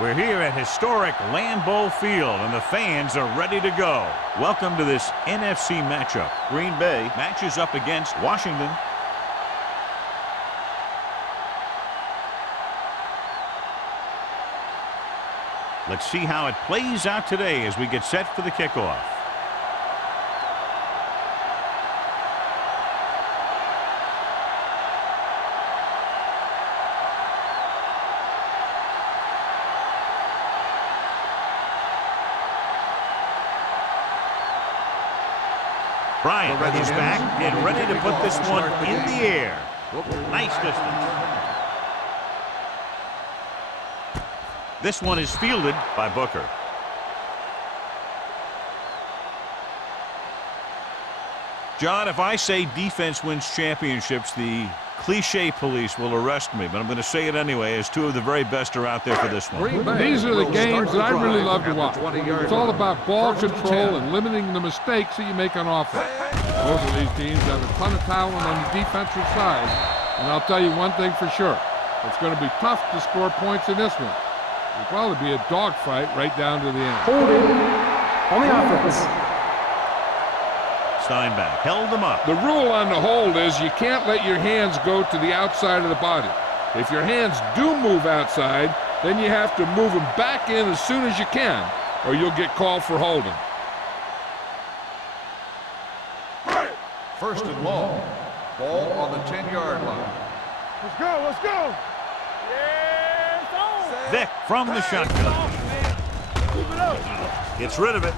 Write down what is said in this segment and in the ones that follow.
We're here at historic Lambeau Field, and the fans are ready to go. Welcome to this NFC matchup. Green Bay matches up against Washington. Let's see how it plays out today as we get set for the kickoff. Bryant is back and ready to put this one in the air. Nice distance. This one is fielded by Booker. John, if I say defense wins championships, the cliche police will arrest me, but I'm going to say it anyway, as two of the very best are out there for this one. These are the games that I really love to watch. It's all about ball control and limiting the mistakes that you make on offense. Both of these teams have a ton of talent on the defensive side, and I'll tell you one thing for sure. It's going to be tough to score points in this one. It'll probably be a dogfight right down to the end. Holding on the offense. Steinbach held them up. The rule on the hold is you can't let your hands go to the outside of the body. If your hands do move outside, then you have to move them back in as soon as you can, or you'll get called for holding. First and long. Ball on the 10-yard line. Let's go, let's go. Yeah, Vick from the shotgun. Gets rid of it.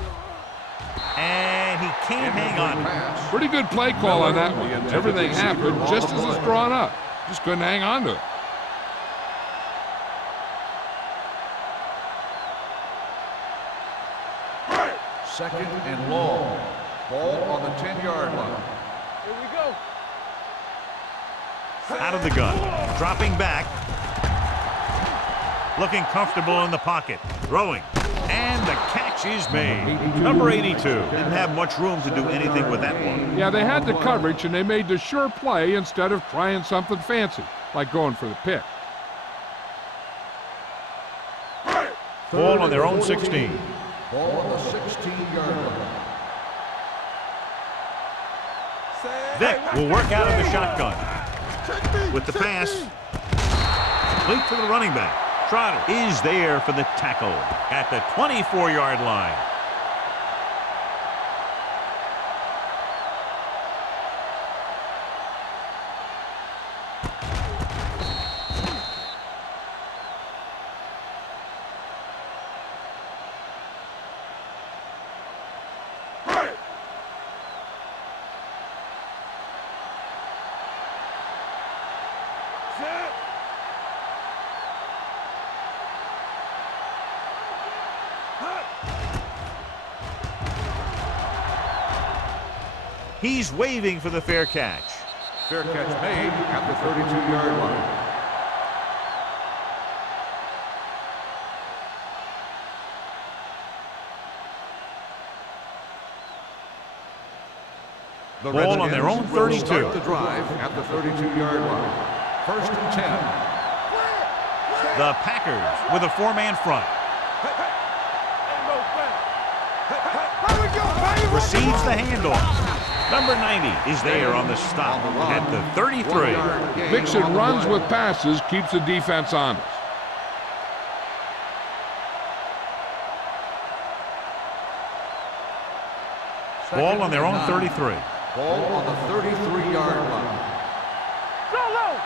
And he can't hang on. Pretty good play call on that one. Everything happened just as it's drawn up. Just couldn't hang on to it. Second and long. Ball on the 10-yard line. Here we go. Out of the gun. Dropping back. Looking comfortable in the pocket. Throwing. And the catch is made. Number 82. Didn't have much room to do anything with that one. Yeah, they had the coverage, and they made the sure play instead of trying something fancy, like going for the pick. Ball on their own 16. Ball on the 16-yard line. Vick will work out of the shotgun. With the pass. Complete to the running back. Trotter is there for the tackle at the 24-yard line. He's waving for the fair catch. Fair catch made at the 32-yard line. The Ball on their own 32. Start the drive at the 32-yard line. First and 10. The Packers with a four-man front. Receives the handoff. Number 90 is there on the stop at the 33. Mixing runs with passes keeps the defense honest. Ball on their own 33. Ball on the 33-yard line. Solo.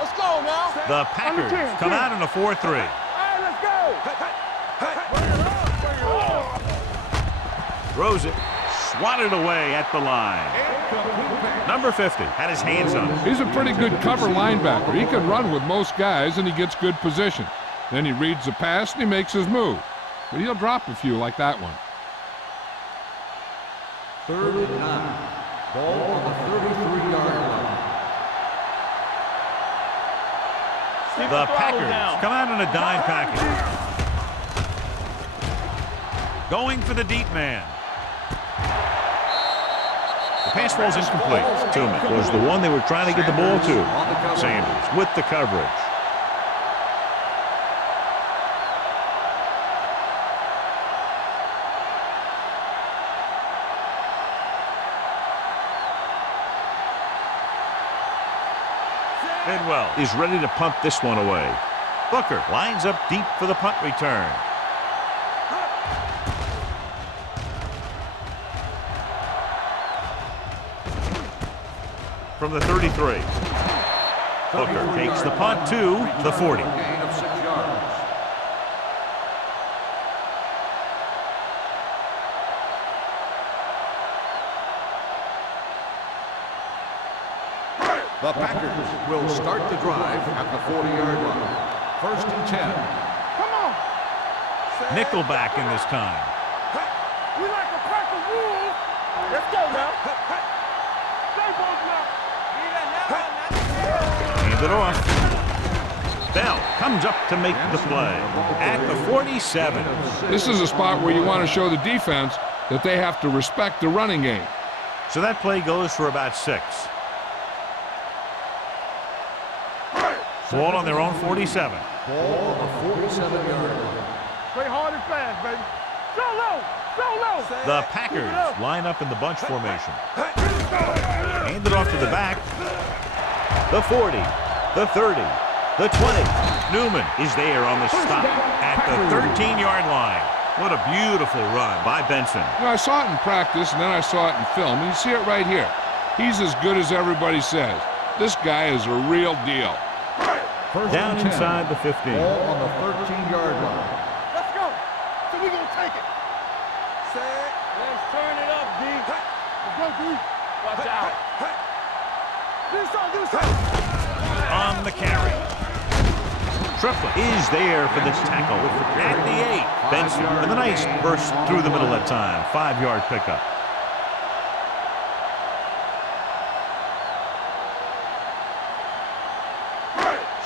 Let's go now. The Packers come out in a 4-3. All right, let's go. Throws it. Swatted away at the line. Number 50 had his hands on it. He's a pretty good cover linebacker. He can run with most guys, and he gets good position. Then he reads the pass, and he makes his move. But he'll drop a few like that one. Third and 9. Ball on the 33-yard line. The Packers come out in a dime package. Going for the deep man. The pass falls incomplete. Tillman was the one they were trying to get the ball to. Sanders with the coverage. Bidwell is ready to punt this one away. Booker lines up deep for the punt return. From the 33. Booker takes the punt to the 40. Gain of 6 yards. The Packers will start the drive at the 40-yard line. 1st and 10. Come on. Nickelback in this time. We like to crack the rules. Let's go now. Stay both now. Hand it off. Bell comes up to make the play at the 47. This is a spot where you want to show the defense that they have to respect the running game. So that play goes for about 6. Ball on their own 47. Ball on the 47-yard line. Play hard and fast, baby. So low. So low. The Packers line up in the bunch formation. Hand it off to the back. The 40, the 30, the 20. Newman is there on the stop at the 13-yard line. What a beautiful run by Benson. You know, I saw it in practice, and then I saw it in film, and you see it right here. He's as good as everybody says. This guy is a real deal. Down inside the 15. Ball on the 13-yard line. Let's go. So we're going to take it. Set. Let's turn it up, D. Let's go, D. Watch out. Do something. On the carry. Triplett is there for the tackle at the 8. Benson with a nice burst through the middle that time. 5-yard pickup.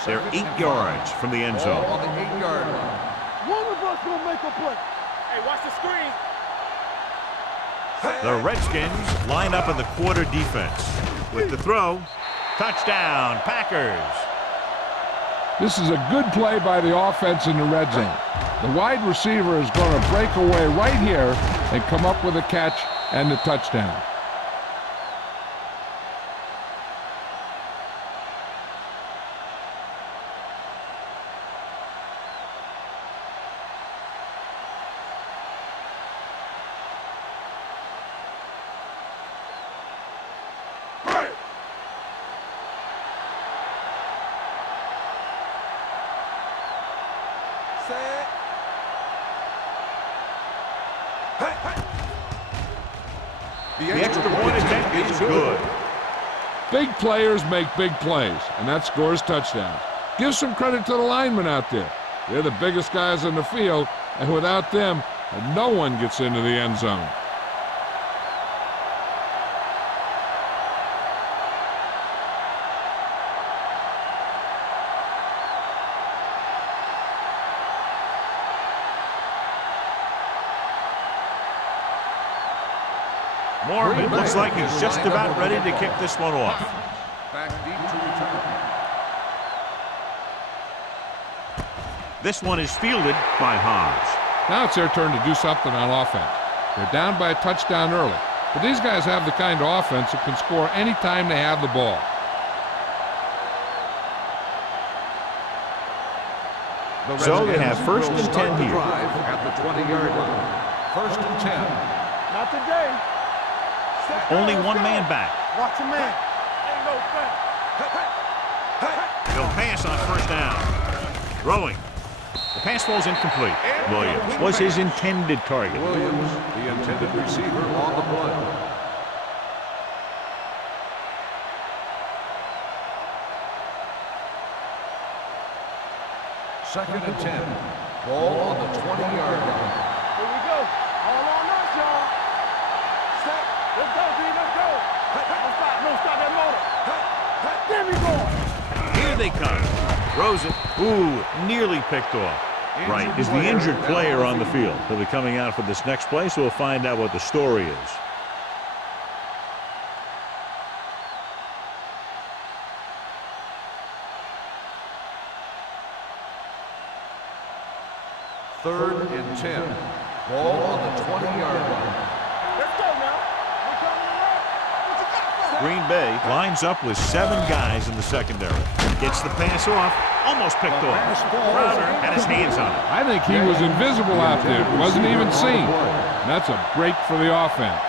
They're 8 yards from the end zone. Ball on the 8-yard line. One of us will make a play. Hey, watch the screen. The Redskins line up in the quarter defense. With the throw, touchdown, Packers. This is a good play by the offense in the red zone. The wide receiver is going to break away right here and come up with a catch and the touchdown. The extra point attempt is good. Big players make big plays, and that scores touchdowns. Give some credit to the linemen out there. They're the biggest guys in the field, and without them, no one gets into the end zone. Morgan looks like he's just about ready to kick this one off. Back deep to return. This one is fielded by Haas. Now it's their turn to do something on offense. They're down by a touchdown early, but these guys have the kind of offense that can score any time they have the ball. So they have 1st and 10 here. At the 20-yard line. 1st and 10. Not today. Only one man back. Watch a man. Ain't no thing. He'll pass on 1st down. Throwing. The pass falls incomplete. Williams was his intended target. Williams, the intended receiver on the play. Second and 10. Ball on the 20-yard line. Here we go. All on us, y'all. Set. Let's go, D. Let's go. Don't stop that motor. There we go. Here they come. Throws it. Ooh, nearly picked off. Right, is the injured player on the field. He'll be coming out for this next play, so we'll find out what the story is. Third and 10. Ball on the 20-yard line. Let's go now. We're coming around. What you got for us? Green Bay lines up with 7 guys in the secondary. Gets the pass off, almost picked off. Crowder had his hands on it. I think he was invisible out there. Wasn't even seen. And that's a break for the offense.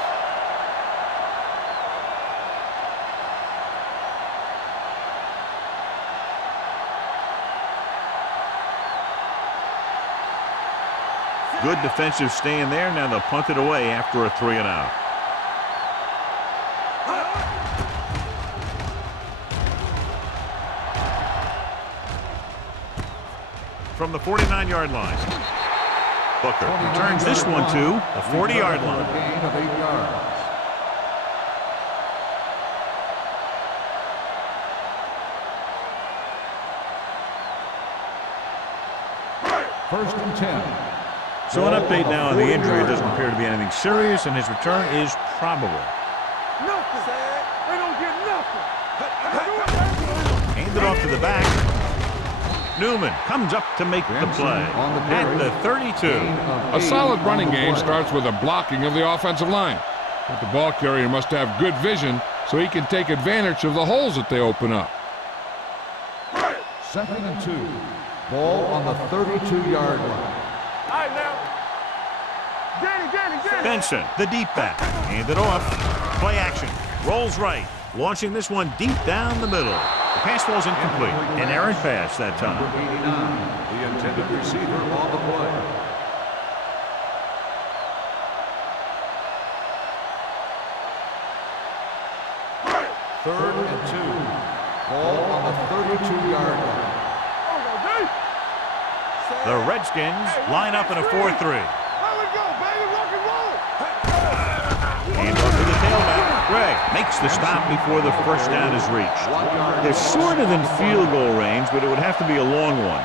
Good defensive stand there. Now they'll punt it away after a 3-and-out. From the 49-yard line, Booker returns this one to the 40-yard line. Gain of 8 yards. First and 10. So an update now on the injury. It doesn't appear to be anything serious, and his return is probable. Nothing. They don't get nothing. Hand it off to the back. Newman comes up to make the play at the 32. A solid running game starts with a blocking of the offensive line. But the ball carrier must have good vision so he can take advantage of the holes that they open up. Second and 2. Ball on the 32-yard line. All right, now. Danny. Benson, the deep back. Hand it off. Play action. Rolls right. Launching this one deep down the middle. The pass falls incomplete. An errant pass that time. Number 89, the intended receiver on the play. Third and 2. Ball on the 32-yard line. The Redskins line up in a 4-3. There we go, baby. Rock and roll. Hand off to the tailback. Gregg makes the stop before the first down is reached. They're sort of in field goal range, but it would have to be a long one.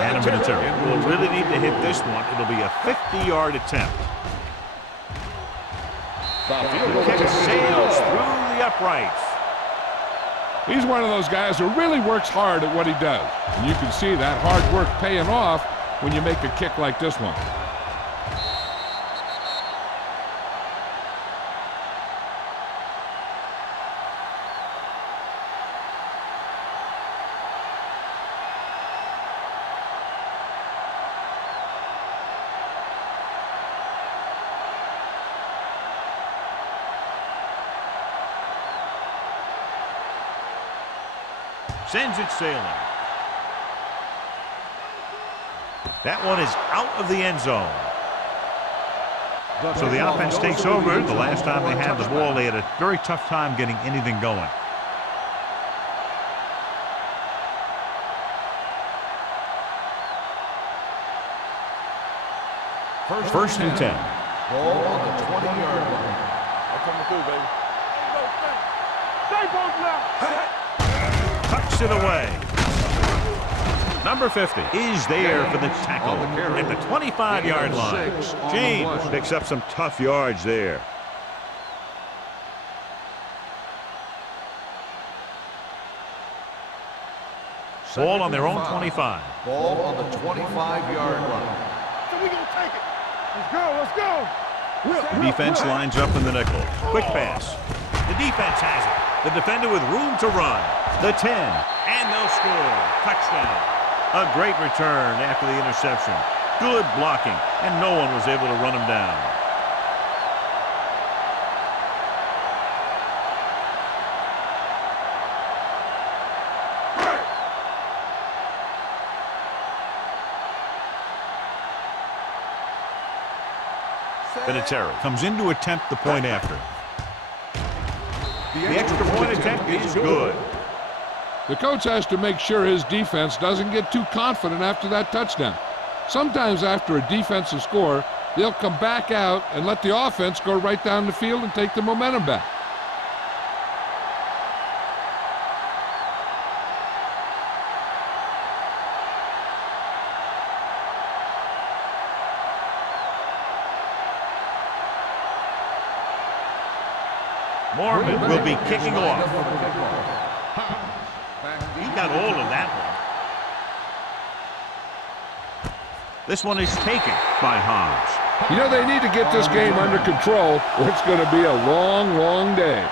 Adam Vinatieri will really need to hit this one. It'll be a 50-yard attempt. The kick sails through the uprights. He's one of those guys who really works hard at what he does. And you can see that hard work paying off when you make a kick like this one. Sends it sailing. That one is out of the end zone. So the offense takes over. The last time they had the ball, they had a very tough time getting anything going. First and 10. Ball on the 20-yard line. I'm coming through, baby. Stay both now. Tucks it away. Number 50 is there for the tackle at the 25-yard line. James picks up some tough yards there. Ball on their own 25. Ball on the 25-yard line. So we gonna take it. Let's go. The defense lines up in the nickel. Quick pass. The defense has it. The defender with room to run. The 10. And they'll score. Touchdown. A great return after the interception. Good blocking. And no one was able to run him down. Vinatieri comes in to attempt the point after. The extra point attempt is good. The coach has to make sure his defense doesn't get too confident after that touchdown. Sometimes after a defensive score, they'll come back out and let the offense go right down the field and take the momentum back. Mormon will be kicking off. He got all of that one. This one is taken by Hobbs. You know, they need to get this game under control, or it's going to be a long, long day.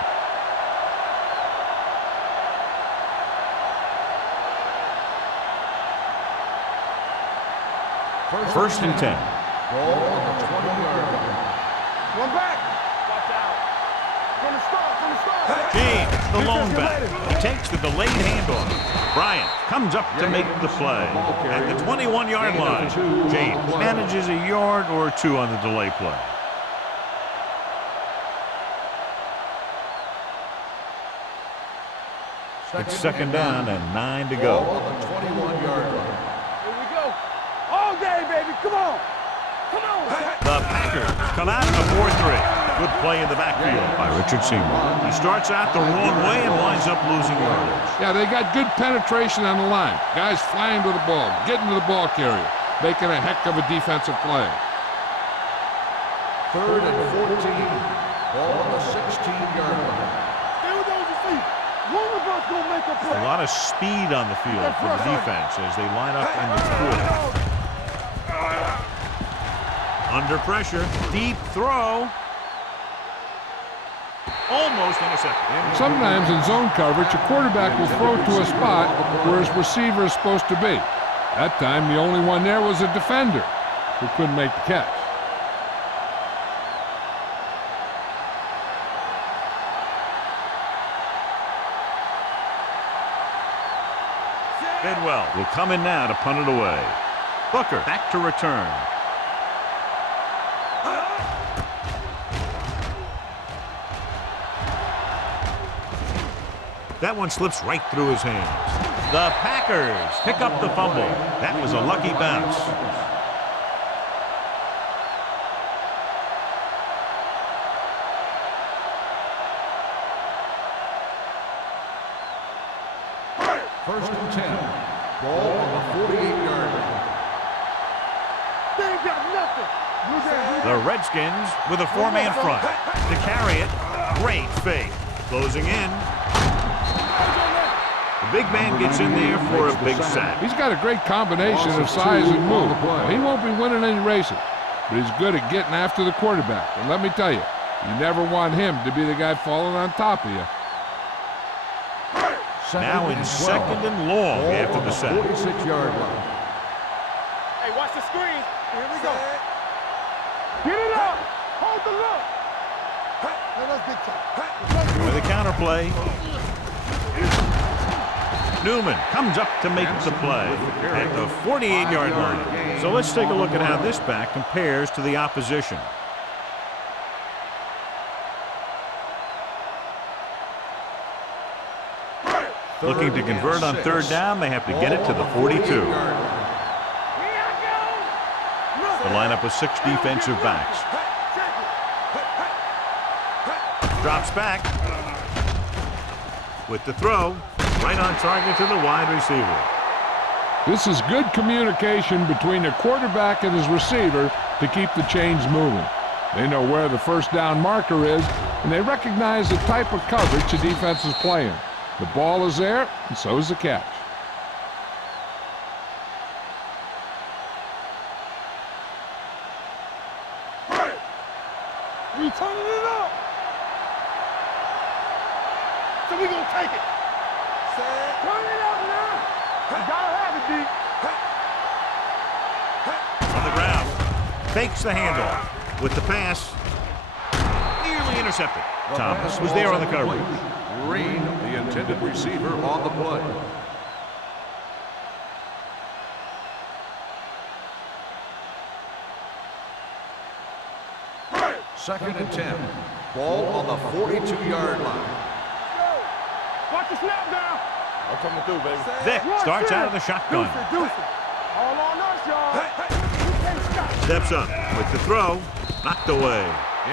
First and 10. Ball on the 20-yard line. One back. Watch out. From the start. James, the lone back. He takes the delayed handoff. Bryant comes up to make the play. At the 21-yard line, James manages a yard or two on the delay play. It's second down and 9 to go. Ball on the 21-yard line. Here we go. All day, baby. Come on. Come on. The Packers come out in the 4-3. Good play in the backfield by Richard Seymour. He starts out the wrong way and winds up losing yardage. Yeah, they got good penetration on the line. Guys flying to the ball, getting to the ball carrier, making a heck of a defensive play. Third and 14. Ball on the 16-yard line. Stay with those receivers. One of us gonna make a play. A lot of speed on the field for the defense as they line up in the quarter. Under pressure, deep throw. Almost intercepted. Sometimes in zone coverage, a quarterback will throw to a spot where his receiver is supposed to be. That time, the only one there was a defender who couldn't make the catch. Bidwell will come in now to punt it away. Booker back to return. That one slips right through his hands. The Packers pick up the fumble. That was a lucky bounce. First and 10. Ball on the 48-yard line. They ain't got nothing. The Redskins with a four-man front. To carry it, great fake. Closing in. The big man gets in there for a big sack. He's got a great combination of size and move. He won't be winning any races, but he's good at getting after the quarterback. And let me tell you, you never want him to be the guy falling on top of you. Now in second and long after the sack. 46-yard line. Hey, watch the screen. Here we go. Get it up. Hold the look. Hey, let's get tight. With a counter play. Newman comes up to make the play at the 48-yard line. So let's take a look at how this back compares to the opposition. Looking to convert on third down, they have to get it to the 42. The lineup with 6 defensive backs. Drops back with the throw. Right on target to the wide receiver. This is good communication between the quarterback and his receiver to keep the chains moving. They know where the first down marker is, and they recognize the type of coverage the defense is playing. The ball is there, and so is the catch. We turning it up. So we gonna take it. Turn it up now. You gotta have it, D. On the ground. Fakes the handoff. With the pass. Nearly intercepted. Thomas was there on the coverage. Green, the intended receiver, on the play. Second and 10. Ball on the 42-yard line. Watch the snap down. I'm coming through, baby. Vic starts out of the shotgun. Deuce it. All on us, y'all. You can't stop. Steps up with the throw. Knocked away.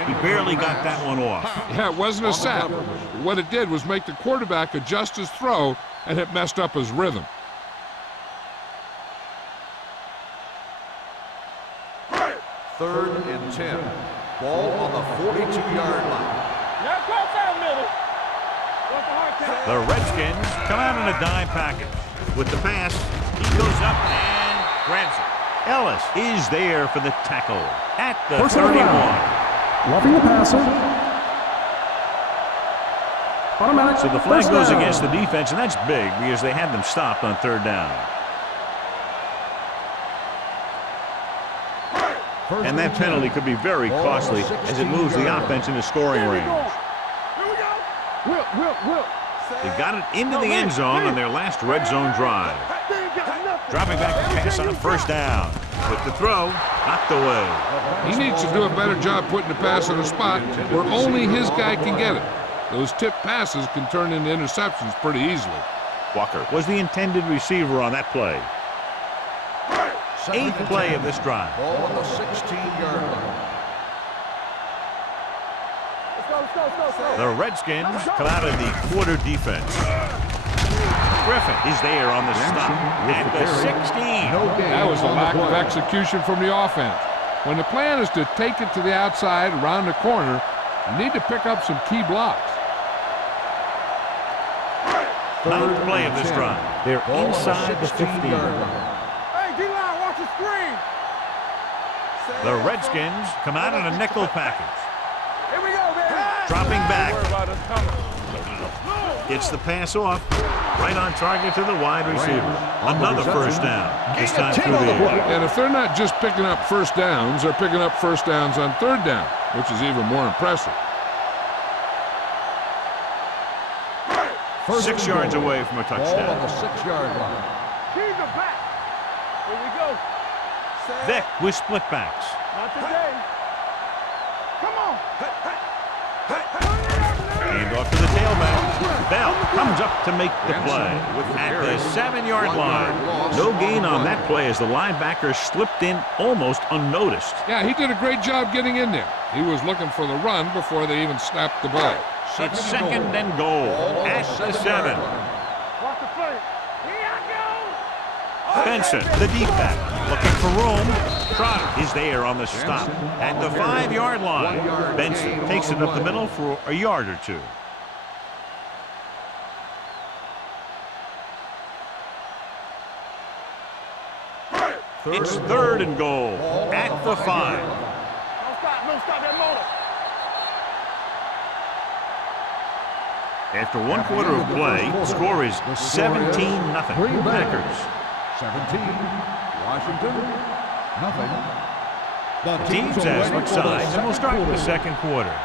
He barely got that one off. Yeah, it wasn't a sack. What it did was make the quarterback adjust his throw, and it messed up his rhythm. Third and 10. Ball on the 42-yard line. Now cross out middle. The Redskins come out in a dime package. With the pass, he goes up and grabs it. Ellis is there for the tackle at the 31. Roughing the passer. Automatic. So the flag first goes down. against the defense, and that's big because they had them stopped on 3rd down. And that penalty could be very costly as it moves the offense into scoring range. Here we go. Will. They got it into the end zone on their last red zone drive. Dropping back to pass on 1st down. With the throw, knocked away. He needs to do a better job putting the pass in a spot where only his guy can get it. Those tip passes can turn into interceptions pretty easily. Walker was the intended receiver on that play. 8th play of this drive. Ball on the 16-yard line. Let's go. The Redskins come out of the quarter defense. Griffin is there on the stop at the 16. That was a lack of execution from the offense. When the plan is to take it to the outside, around the corner, you need to pick up some key blocks. 9th play of this drive. They're inside the 15. Hey, D-line, watch the screen. The Redskins come out in a nickel package. Here we go, baby. Dropping back. Gets the pass off. Right on target to the wide receiver. Another 1st down. This time through the air. And if they're not just picking up 1st downs, they're picking up 1st downs on 3rd down, which is even more impressive. 6 yards away from a Ball on touchdown. the 6-yard line. Keys are back. Here we go. Vick with split backs. Not today. Come on. Hand off to the tailback. Bell comes up to make the play at the 7-yard line. No gain on that play as the linebacker slipped in almost unnoticed. Yeah, he did a great job getting in there. He was looking for the run before they even snapped the ball. It's 2nd and goal at the 7. Watch the play. Here I go. Benson, the deep back, looking for room. Trotter is there on the stop at the 5-yard line. Benson takes it up the middle for a yard or 2. It's 3rd and goal at the 5. No stop that motor. After 1 quarter of play, the score is 17-0. Packers. 17. Washington. Nothing. The Teams as switch sides, and we'll start the 2nd quarter.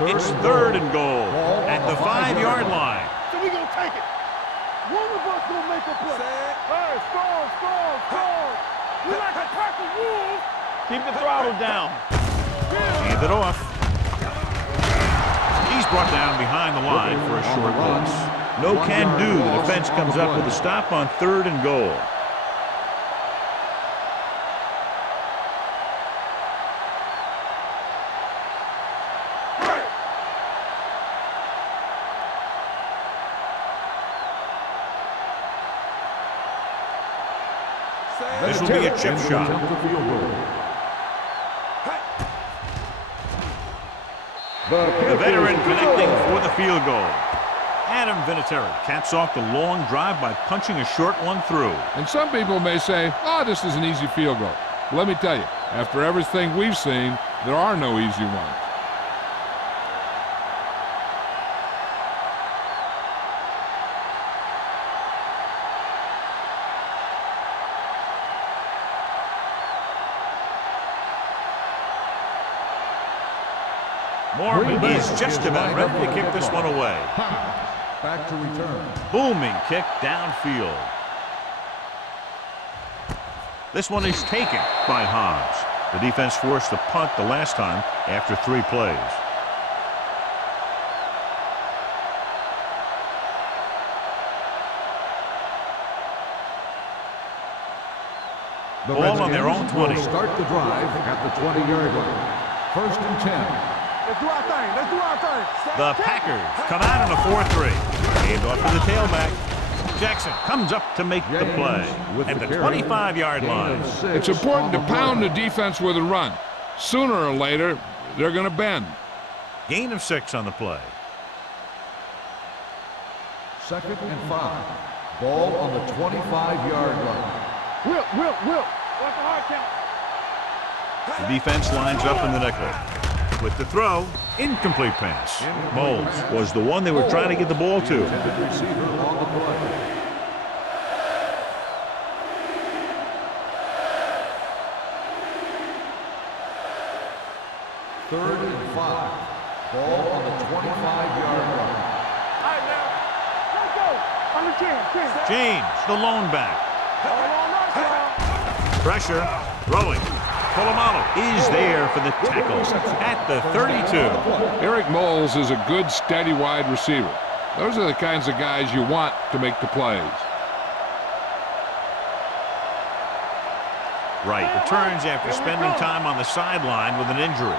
It's 3rd and goal at the 5-yard line. So we gonna take it. One of us gonna make a play. Hey, score. We like a pack of wolves. Keep the throttle down. Hand it off. He's brought down behind the line for a short loss. No can do. The defense comes up with a stop on 3rd and goal. This will be a chip shot. The veteran connecting for the field goal. Adam Vinatieri caps off the long drive by punching a short one through. And some people may say, oh, this is an easy field goal. But let me tell you, after everything we've seen, there are no easy ones. Mormon is just about ready to kick this one away. Back to return. Booming kick downfield. This one is taken by Hobbs. The defense forced the punt the last time after 3 plays. The Ball on their own 20. will start the drive at the 20-yard line. 1st and 10. Let's do our thing. The Packers come out on a 4-3. Hand off to the tailback. Jackson comes up to make the play at the 25-yard line. It's important to pound the defense with a run. Sooner or later, they're going to bend. Gain of 6 on the play. 2nd and 5. Ball on the 25-yard line. Will. What's the hard count? The defense lines up in the nickel. With the throw, incomplete pass. Moles was the one they were trying to get the ball to. Intended receiver on the play. 3rd and 5. Ball on the 25-yard line. All right, now. Let's go. On the 10. James, the lone back. Pressure, throwing. Polamalu is there for the tackle at the 32. Eric Moles is a good, steady wide receiver. Those are the kinds of guys you want to make the plays. Wright returns after spending time on the sideline with an injury.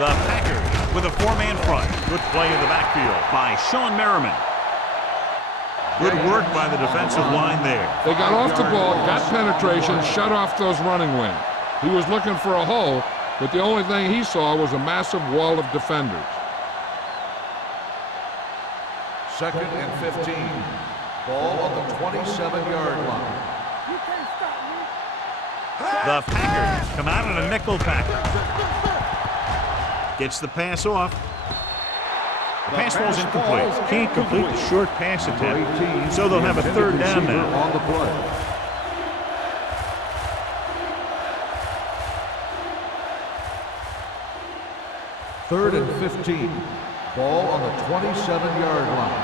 The Packers with a 4-man front. Good play in the backfield by Sean Merriman. Good work by the defensive line there. They got off the ball, got penetration, shut off those running lanes. He was looking for a hole, but the only thing he saw was a massive wall of defenders. 2nd and 15. Ball on the 27-yard line. You can't stop me. The Packers come out in a nickel package. Gets the pass off. The pass falls incomplete. Can't complete the short pass attempt, so they'll have a 3rd down now. On the play. 3rd and 15. Ball on the 27-yard line.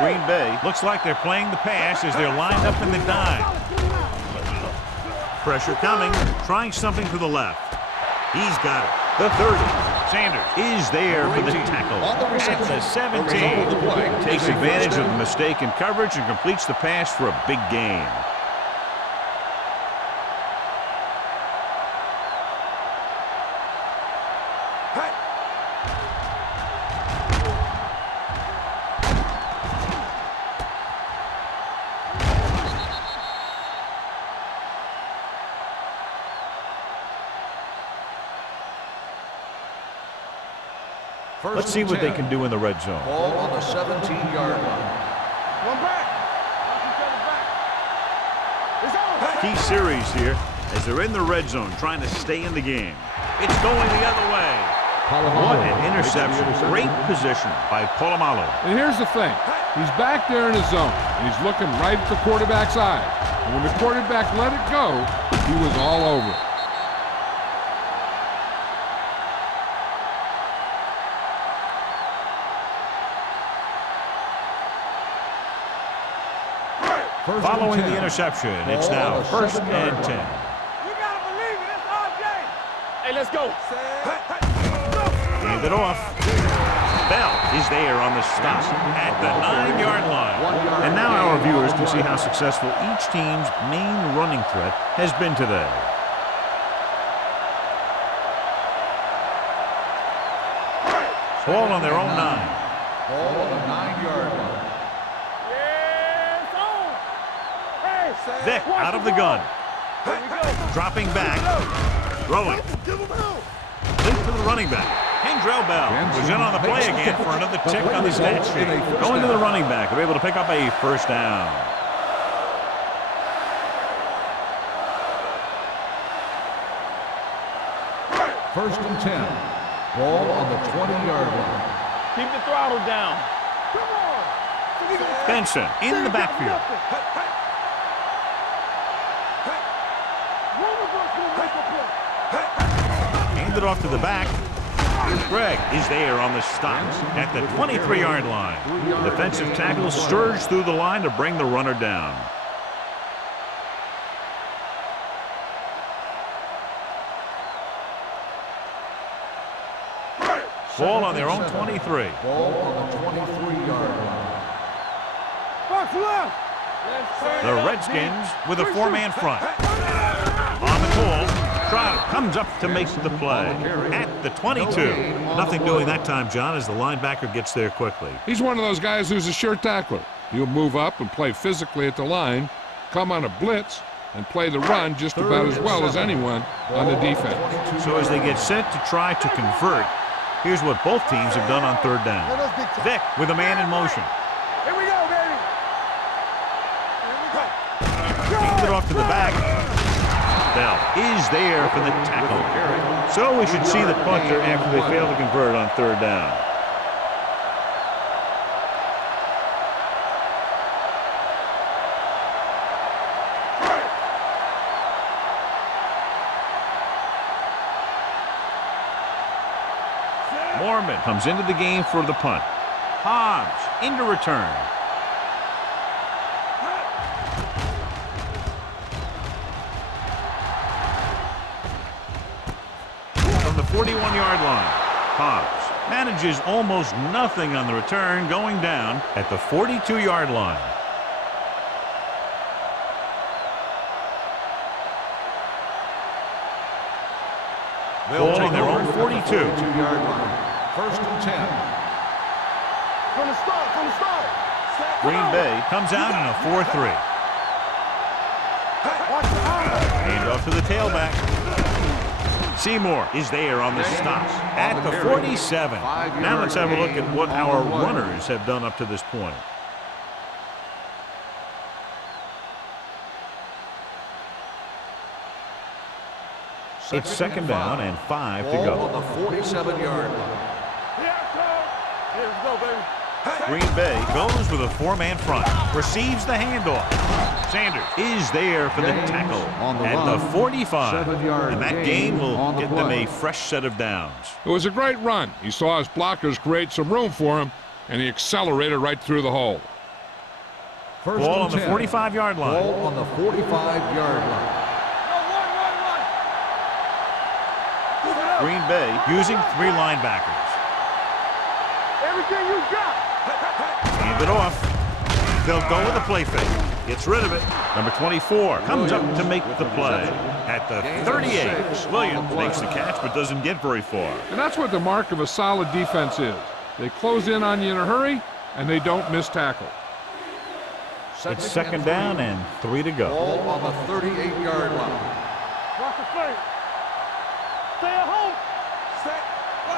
Green Bay looks like they're playing the pass as they're lined up in the dime. Pressure coming, trying something to the left. He's got it. The 30. Sanders is there for the tackle at the 17. Takes advantage of the mistake in coverage and completes the pass for a big gain. Let's see what they can do in the red zone. Ball on the 17-yard line. One back. It's over. Key series here as they're in the red zone trying to stay in the game. It's going the other way. What an interception. Great position by Polamalu. And here's the thing. He's back there in his zone, and he's looking right at the quarterback's eyes. And when the quarterback let it go, he was all over it. Following the interception, it's now 1st and 10. You gotta believe it. It's our game. Hey, let's go. Hand it off. Bell is there on the stop at the 9-yard line. And now our viewers can see how successful each team's main running threat has been today. Ball on their own 9. Ball on the 9-yard line. Vick out of the gun. Dropping back. Throwing. Leap to the running back. Kendrell Bell was in on the play again for another tick on the stat sheet. Going to the running back. They're able to pick up a 1st down. First and 10. Ball on the 20-yard line. Keep the throttle down. Come on. Benson in the backfield. Hand it off to the back. Gregg is there on the stop at the 23-yard line. The defensive tackle surged through the line to bring the runner down. Ball on their own 23. Ball on the 23-yard line. Box left. The Redskins with a 4-man front. On the pull, Trout comes up to make the play at the 22. Nothing doing that time, John, as the linebacker gets there quickly. He's one of those guys who's a sure tackler. He'll move up and play physically at the line, come on a blitz, and play the run just about as well as anyone on the defense. So as they get set to try to convert, here's what both teams have done on third down. Vic with a man in motion. Here we go, baby. Hands it off to the back. Bell is there for the tackle. So we should see the punter after they fail to convert on third down. Mormon comes into the game for the punt. Hobbs into return. From the 41-yard line, Hobbs manages almost nothing on the return, going down at the 42-yard line. They'll Ball take on their own over 42. at the 42-yard line. First and 10. From the start. Green Bay comes out in a 4-3. Watch the eye. Hand off to the tailback. Seymour is there on the stop at the 47. Now let's have a look at what our runners have done up to this point. It's second down and 5 to Ball go. on the 47-yard line. Here we go, baby. Green Bay goes with a four-man front. Receives the handoff. Sanders is there for the tackle at the 45. And that gain will get them a fresh set of downs. It was a great run. He saw his blockers create some room for him, and he accelerated right through the hole. First Ball on and the 10. 45-yard line. Ball on the 45-yard line. Green Bay using three linebackers. Everything you got. Hand it off. They'll go with a play fake. Gets rid of it. Number 24 comes up to make the play. At the 38, Williams makes the catch but doesn't get very far. And that's what the mark of a solid defense is. They close in on you in a hurry, and they don't miss tackle. It's second down and 3 to go. Ball on the 38-yard line. Watch the play. Stay at home.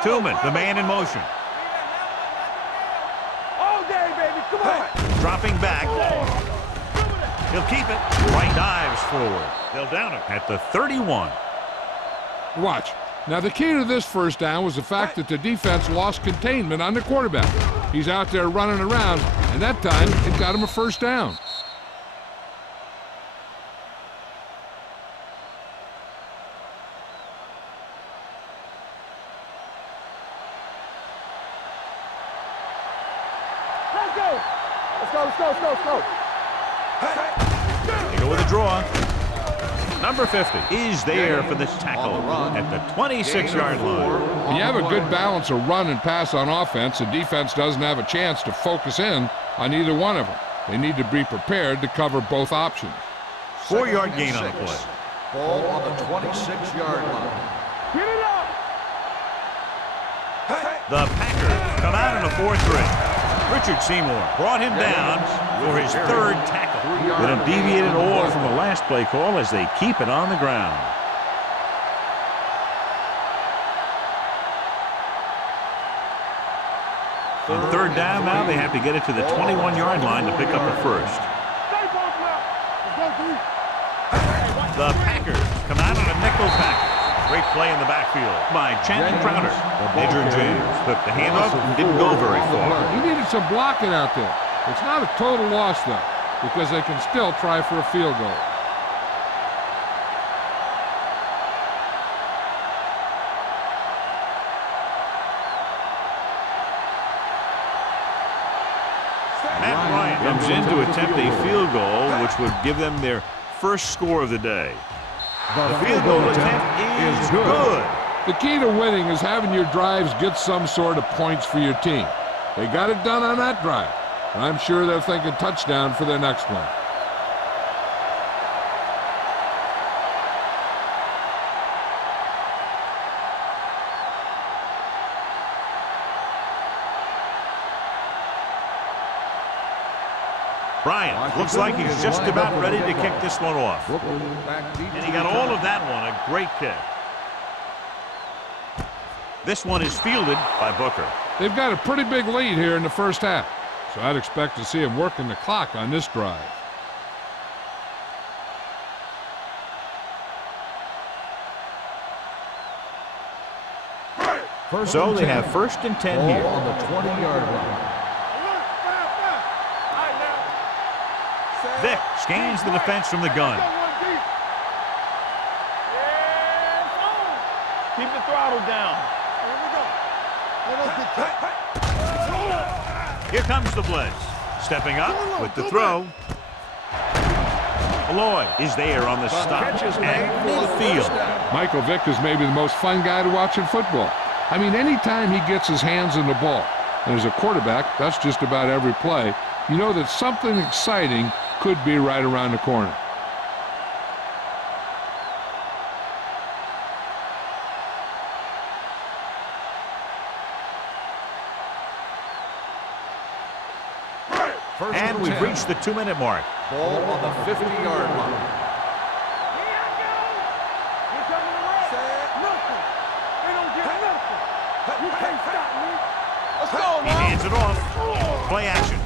Tillman, the man in motion. All day, baby. Come on. Dropping back. He'll keep it. Right dives forward. They'll down him at the 31. Watch. Now, the key to this first down was the fact that the defense lost containment on the quarterback. He's out there running around, and that time it got him a first down. Let's go. They go with a draw. Number 50 is there for the tackle at the 26-yard line. When you have a good balance of run and pass on offense, the defense doesn't have a chance to focus in on either one of them. They need to be prepared to cover both options. 4-yard gain on the play. Ball on the 26-yard line. Get it up. The Packers come out in a 4-3. Richard Seymour brought him down for his third tackle. Let him deviate it all from the last play call as they keep it on the ground. On third down now, they have to get it to the 21-yard line to pick up a first. The Packers come out on a nickel package. Great play in the backfield by Chandler Crowder. Adrian James took the handoff and didn't go very far. He needed some blocking out there. It's not a total loss, though, because they can still try for a field goal. Matt Ryan comes in to attempt a field goal, which would give them their first score of the day. The field goal attempt is good. The key to winning is having your drives get some sort of points for your team. They got it done on that drive, and I'm sure they're thinking touchdown for their next one. Bryant looks like he's just about ready to kick this one off. And he got all of that one. A great kick. This one is fielded by Booker. They've got a pretty big lead here in the first half, so I'd expect to see him working the clock on this drive. So they have 1st and 10 here. On the 20-yard line. Vick scans the defense from the gun. Keep the throttle down. Here comes the blitz. Stepping up with the throw. Lloyd is there on the stop at midfield. Michael Vick is maybe the most fun guy to watch in football. I mean, anytime he gets his hands on the ball, and as a quarterback, that's just about every play, you know that something exciting could be right around the corner. And we've reached the 2-minute mark. Ball on the 50-yard line. He hands it off. Play action.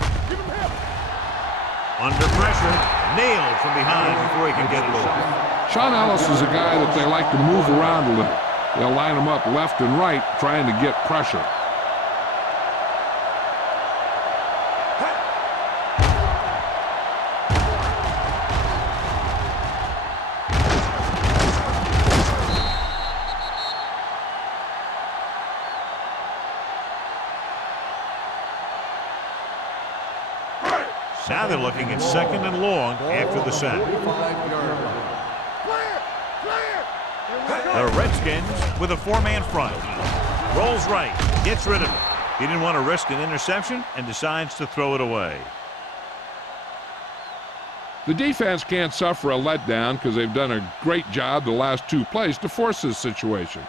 Under pressure. Nailed from behind before he can get it over. Sean Ellis is a guy that they like to move around a little. They'll line him up left and right trying to get pressure. Now they're looking at 2nd and long after the sack. The Redskins with a 4-man front. Rolls right, gets rid of it. He didn't want to risk an interception and decides to throw it away. The defense can't suffer a letdown because they've done a great job the last 2 plays to force this situation.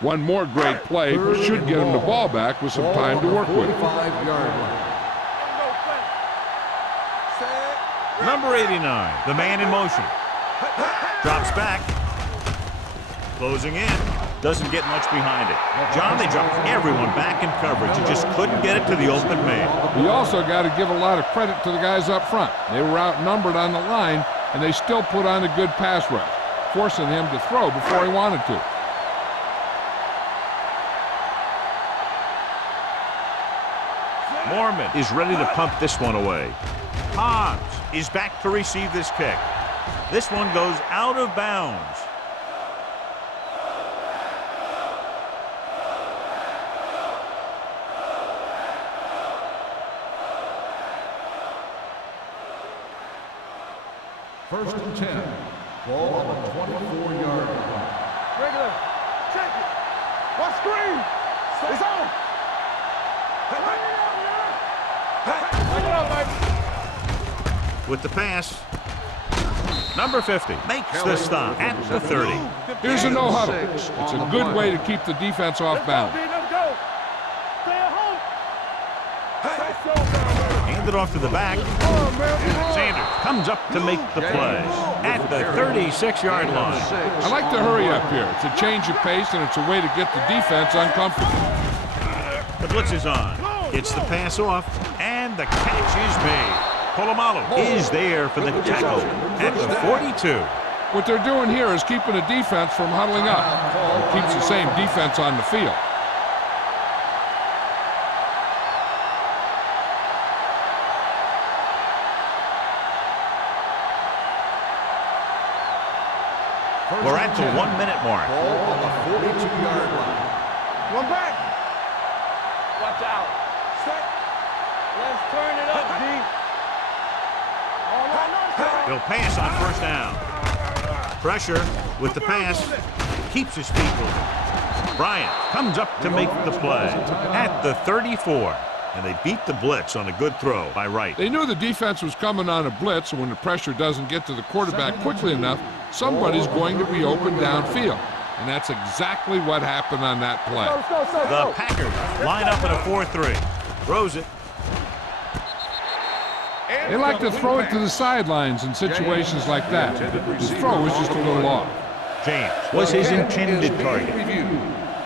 One more great play should get them the ball back with some time to work with. Number 89, the man in motion. Drops back. Closing in. Doesn't get much behind it. John, they dropped everyone back in coverage and just couldn't get it to the open man. You also got to give a lot of credit to the guys up front. They were outnumbered on the line, and they still put on a good pass rush, forcing him to throw before he wanted to. Mormon is ready to pump this one away. Hobbs is back to receive this kick. This one goes out of bounds. First and 10. Ball on the 24-yard line. Regular. Check it. One screen. It's on. With the pass, number 50 makes the stop at the 30. Here's a no-huddle. It's a good way to keep the defense off balance. Handed off to the back. Sanders comes up to make the play at the 36-yard line. I like to hurry up here. It's a change of pace, and it's a way to get the defense uncomfortable. The blitz is on. Gets the pass off, and the catch is made. Polamalu is there for the tackle at the 42. What they're doing here is keeping the defense from huddling up. It keeps the same defense on the field. We're at the 1-minute mark. Ball on the 42-yard line. One back. Watch out. Set. Let's turn it up, D. He'll pass on first down. Pressure with the pass. Keeps his feet moving. Bryant comes up to make the play at the 34. And they beat the blitz on a good throw by Wright. They knew the defense was coming on a blitz, and when the pressure doesn't get to the quarterback quickly enough, somebody's going to be open downfield. And that's exactly what happened on that play. The Packers line up at a 4-3. Throws it. They like to throw it to the sidelines in situations like that. His throw was just a little off. James was his intended target.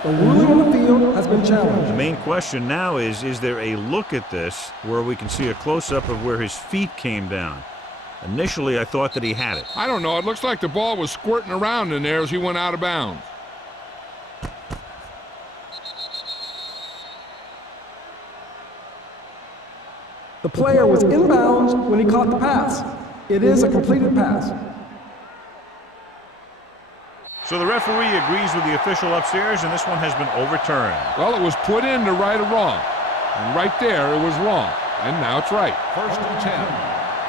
The ruling on the field has been challenged. The main question now is there a look at this where we can see a close-up of where his feet came down? Initially, I thought that he had it. I don't know. It looks like the ball was squirting around in there as he went out of bounds. The player was inbounds when he caught the pass. It is a completed pass. So the referee agrees with the official upstairs, and this one has been overturned. Well, it was put in to right a wrong. And right there, it was wrong. And now it's right. 1st and 10.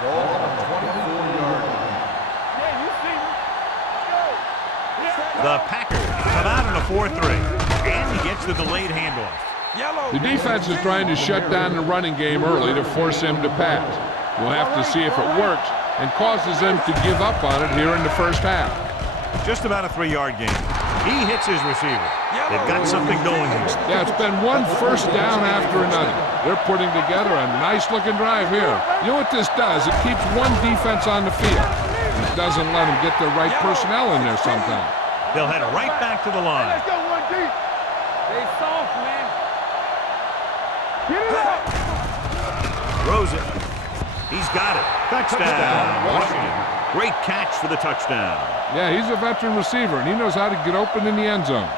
Ball on the 24-yard line. Yeah, you see me. Go. The Packers come out in a 4-3, and he gets the delayed handoff. The defense is trying to shut down the running game early to force him to pass. We'll have to see if it works and causes them to give up on it here in the first half. Just about a 3-yard gain. He hits his receiver. They've got something going here. Yeah, it's been one first down after another. They're putting together a nice-looking drive here. You know what this does? It keeps one defense on the field. It doesn't let them get the right personnel in there sometimes. They'll head right back to the line. Let's go one deep. Stay soft, man. Get it up. Throws it. He's got it. Touchdown, Washington. Great catch for the touchdown. Yeah, he's a veteran receiver, and he knows how to get open in the end zone.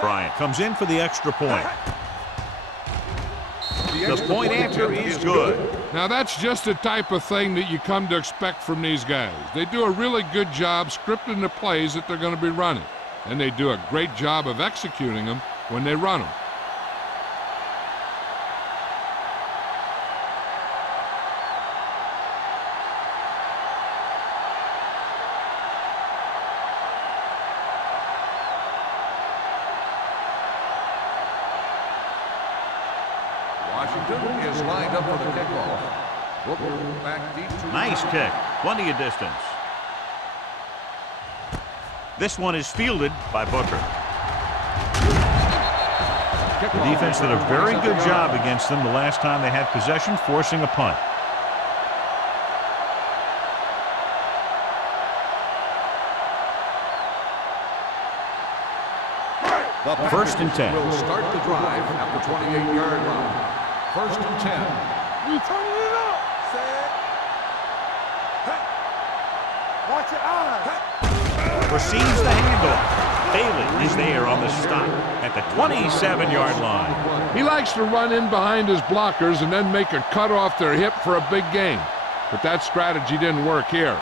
Bryant comes in for the extra point. The point answer is good. Now, that's just the type of thing that you come to expect from these guys. They do a really good job scripting the plays that they're going to be running, and they do a great job of executing them when they run them. Washington is lined up for the kickoff. Booker back deep to Nice kick. Plenty of distance. This one is fielded by Booker. The defense did a very good job against them the last time they had possession, forcing a punt. the 1st and 10. Will start the drive at the 28-yard line. 1st and 10. We turning it up. Set. Hey. Watch your eyes. Receives the handoff. Bailey is there on the stop at the 27-yard line. He likes to run in behind his blockers and then make a cut off their hip for a big gain. But that strategy didn't work here.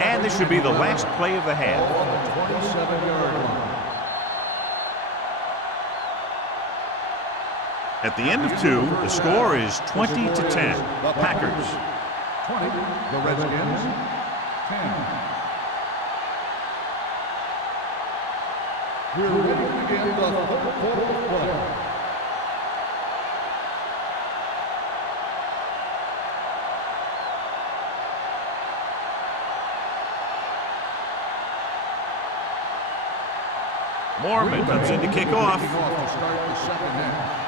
And this should be the last play of the half. On the 27-yard line. At the end of 2, the score is 20-10. Packers. 20. The Redskins. 10. We're ready to begin the third quarter of play. Mormon comes in to kick off. To start the second half.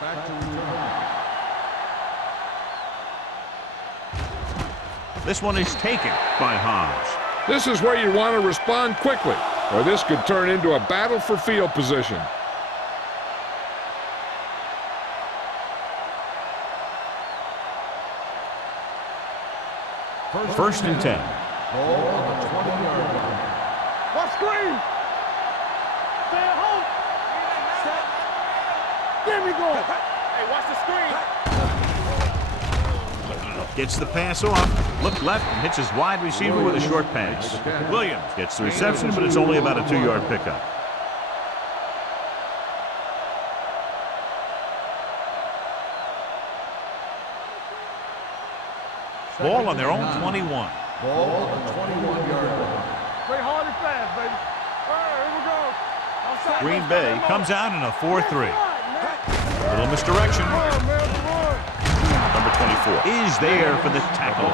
Back to return. This one is taken by Hobbs. This is where you want to respond quickly, or this could turn into a battle for field position. First and 10. Ball on the 20-yard line. Watch screen. Stay at home. Set. Get me going. Hey, watch the screen. Gets the pass off. Look left and hits his wide receiver with a short pass. Williams gets the reception, but it's only about a 2-yard pickup. Ball on their own 21. Ball on the 21-yard line. Play hard and fast, baby. All right, here we go. Outside. Green Bay comes out in a 4-3. Little misdirection. Come on, man, come on. Number 24 is there for the tackle.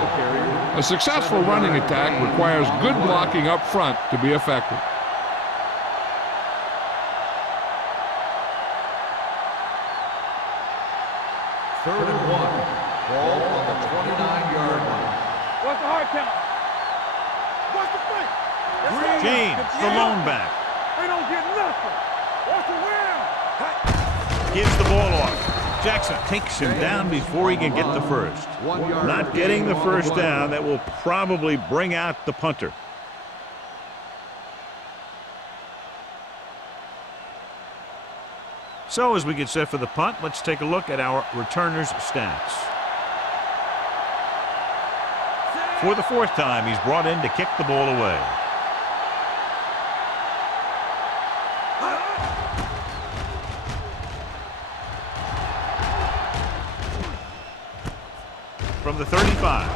A successful running attack requires good blocking up front to be effective. Third and 1. Ball on the 29-yard line. What's the hard count? What's the play? James, the lone back. We don't get nothing. What's the win? Gives the ball off. Jackson takes him down before he can get the first. Not getting the first down, that will probably bring out the punter. So as we get set for the punt, let's take a look at our returners' stats. For the fourth time, he's brought in to kick the ball away. From the 35.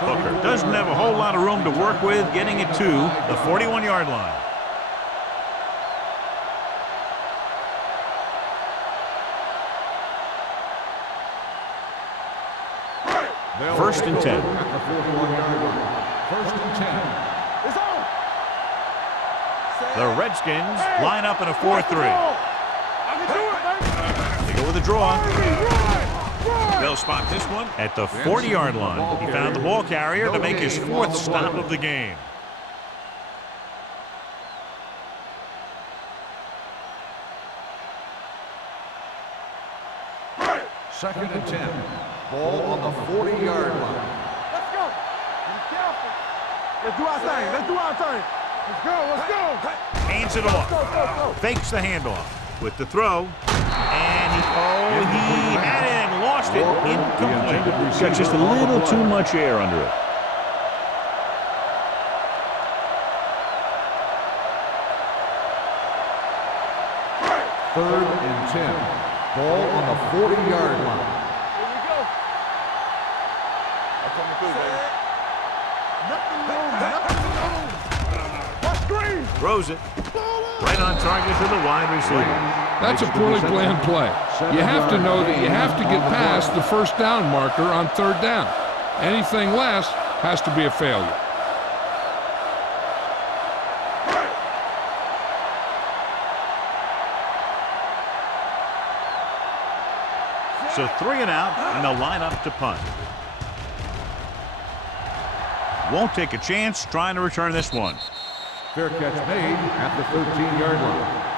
Booker doesn't have a whole lot of room to work with, getting it to the 41-yard line. First and 10. At the 41-yard line. First and 10. It's on. The Redskins line up in a 4-3. I can do it, baby. They go with a draw. Run. They'll spot this one at the 40-yard line. He found the ball carrier to make his fourth stop of the game. Second and 10. Ball on the 40-yard line. Let's go. Be careful. Let's do our thing. Let's do our thing. Let's go. Let's go. Hands it off. Go. Fakes the handoff with the throw. And he had it and lost it. Incomplete. Got just a little too much air under it. Third and 10. Ball on the 40-yard line. Here we go. I'm coming through, baby. Nothing wrong. What screen? Throws it. Right on target to the wide receiver. That's a poorly planned play. You have to know that you have to get past the first down marker on third down. Anything less has to be a failure. So 3 and out, and they'll line up to punt. Won't take a chance trying to return this one. Fair catch made at the 13-yard line.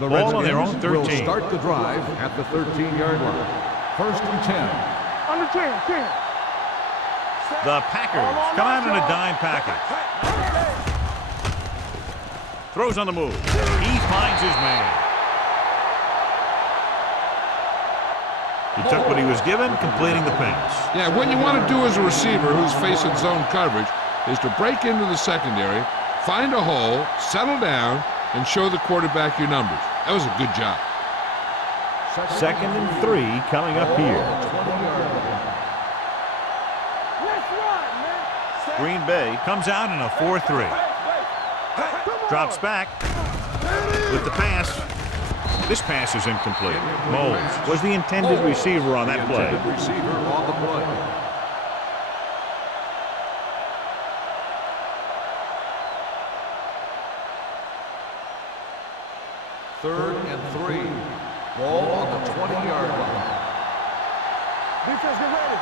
The Ball on their own Redskins will 13. start the drive at the 13-yard line. First and 10. Under 10. The Packers come out in a dime package. Throws on the move. He finds his man. He took what he was given, completing the pass. Yeah, what you want to do as a receiver who's facing zone coverage is to break into the secondary, find a hole, settle down, and show the quarterback your numbers. That was a good job. Second and 3 coming up here. Green Bay comes out in a 4-3. Drops back with the pass. This pass is incomplete. Moles was the intended receiver on that play. Receiver on the play. Third and 3. Ball on the 20-yard line. Defense, get ready.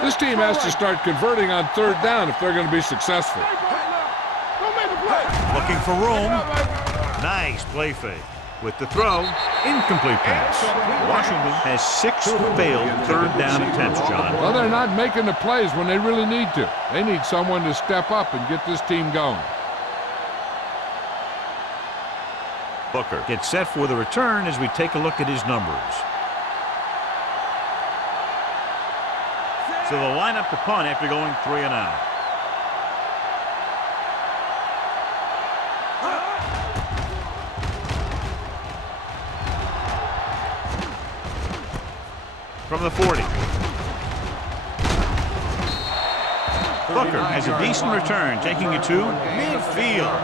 This team has to start converting on third down if they're going to be successful. Don't make a play. Looking for room. Nice play fake. With the throw, incomplete pass. Washington has 6 failed third down attempts, John. Well, they're not making the plays when they really need to. They need someone to step up and get this team going. Booker gets set for the return as we take a look at his numbers. So they'll line up to punt after going 3 and out. From the 40. Booker has a decent return, taking it to midfield.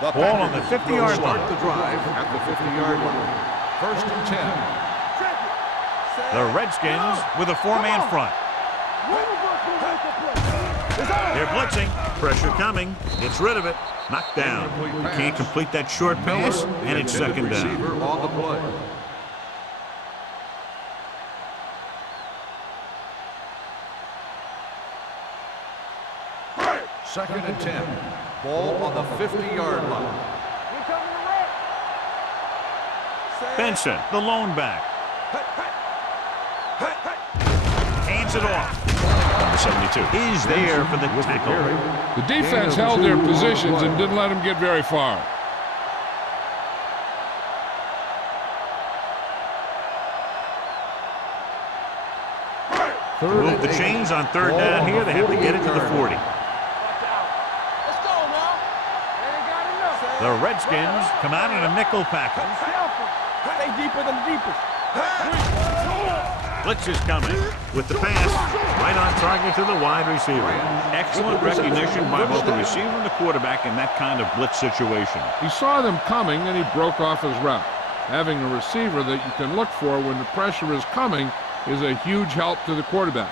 The Ball on the 50-yard line. Start the drive at the 50-yard line. 1st and 10. The Redskins with a four-man front. They're blitzing. Pressure coming. Gets rid of it. Knocked down. Can't complete that short pass, and it's 2nd down. Receiver on the play. Second and 10. Ball on the 50-yard line. Benson, the lone back. Hands it off. Number 72 is there for the tackle. The defense held their positions and didn't let them get very far. To move the chains on 3rd down here, they have to get it to the 40. The Redskins come out in a nickel package. Stay deeper than the deepest. Blitz is coming with the pass right on target to the wide receiver. Excellent recognition by both the receiver and the quarterback in that kind of blitz situation. He saw them coming and he broke off his route. Having a receiver that you can look for when the pressure is coming is a huge help to the quarterback.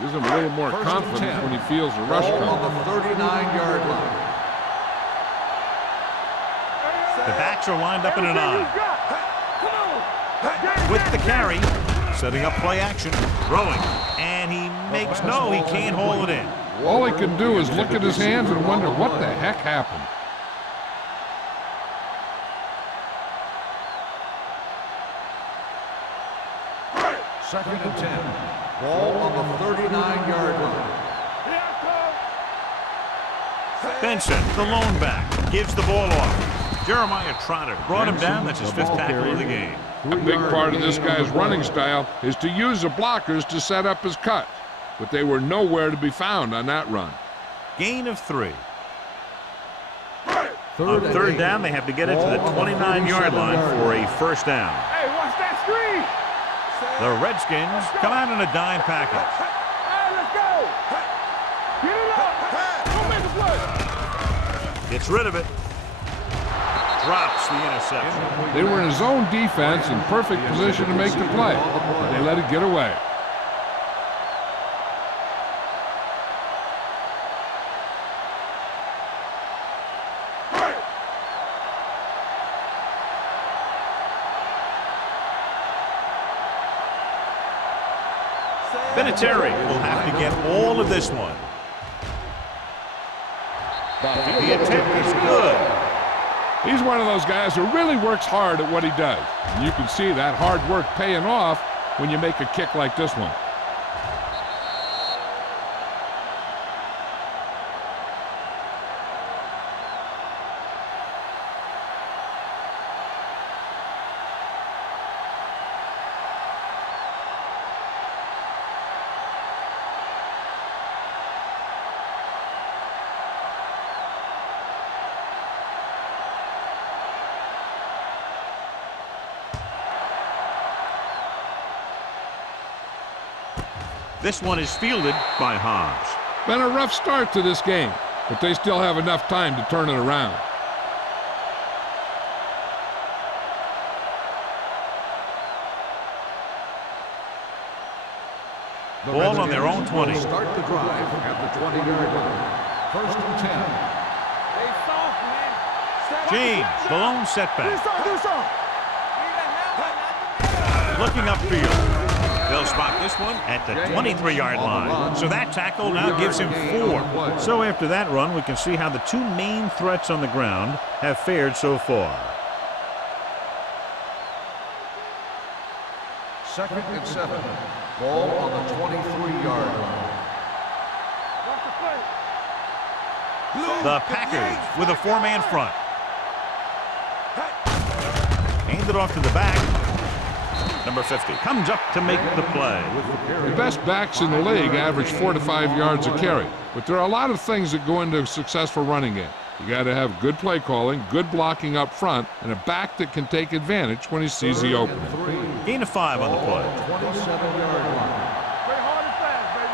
Gives him a little more confidence when he feels the rush coming. On the 39-yard line. The backs are lined up in an I. With the carry, setting up play action, throwing, and he makes no, he can't hold it in. All he can do is look at his hands and wonder what the heck happened. Second and 10. Ball on the 39-yard line. Benson, the lone back, gives the ball off. Jeremiah Trotter brought him down. That's his 5th tackle of the game. A big part of this guy's running style is to use the blockers to set up his cut, but they were nowhere to be found on that run. Gain of 3. On 3rd down, they have to get it to the 29-yard line for a 1st down. Hey, watch that screen. The Redskins come out in a dime package. Hey, let's go. Get it up. Don't make a play. Gets rid of it. Drops the interception. They were in a zone defense in perfect position to make the play, but they let it get away. Vinatieri will have to get all of this one. The attempt is good. He's one of those guys who really works hard at what he does. And you can see that hard work paying off when you make a kick like this one. This one is fielded by Hobbs. Been a rough start to this game, but they still have enough time to turn it around. Ball on their own 20. Start the drive at the 20-yard line. 1st and 10. Stay soft, man. James, the lone setback. Looking upfield. They'll spot this one at the 23-yard line. So that tackle now gives him 4. So after that run, we can see how the 2 main threats on the ground have fared so far. 2nd and 7. Ball on the 23-yard line. The Packers with a 4-man front. Hand it off to the back. Number 50 comes up to make the play. The best backs in the league average 4 to 5 yards a carry, but there are a lot of things that go into a successful running game. You got to have good play calling, good blocking up front, and a back that can take advantage when he sees the opening. Gain of 5 on the play. 27-yard line. Play hard and fast, baby.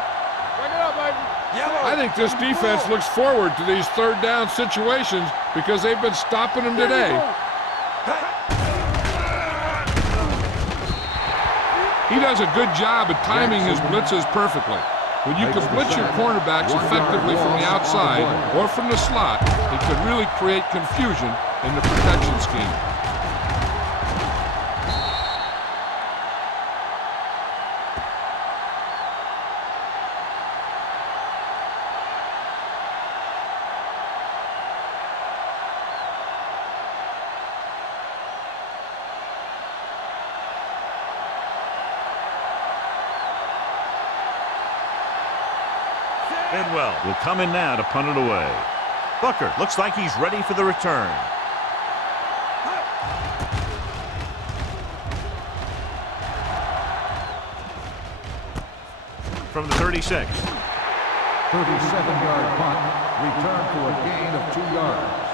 Bring it up, baby. I think this defense looks forward to these third down situations because they've been stopping them today. He does a good job at timing his blitzes perfectly. When you can blitz your cornerbacks effectively from the outside or from the slot, it can really create confusion in the protection scheme. Bidwell will come in now to punt it away. Booker looks like he's ready for the return. From the 36. 37-yard punt. Return to a gain of 2 yards.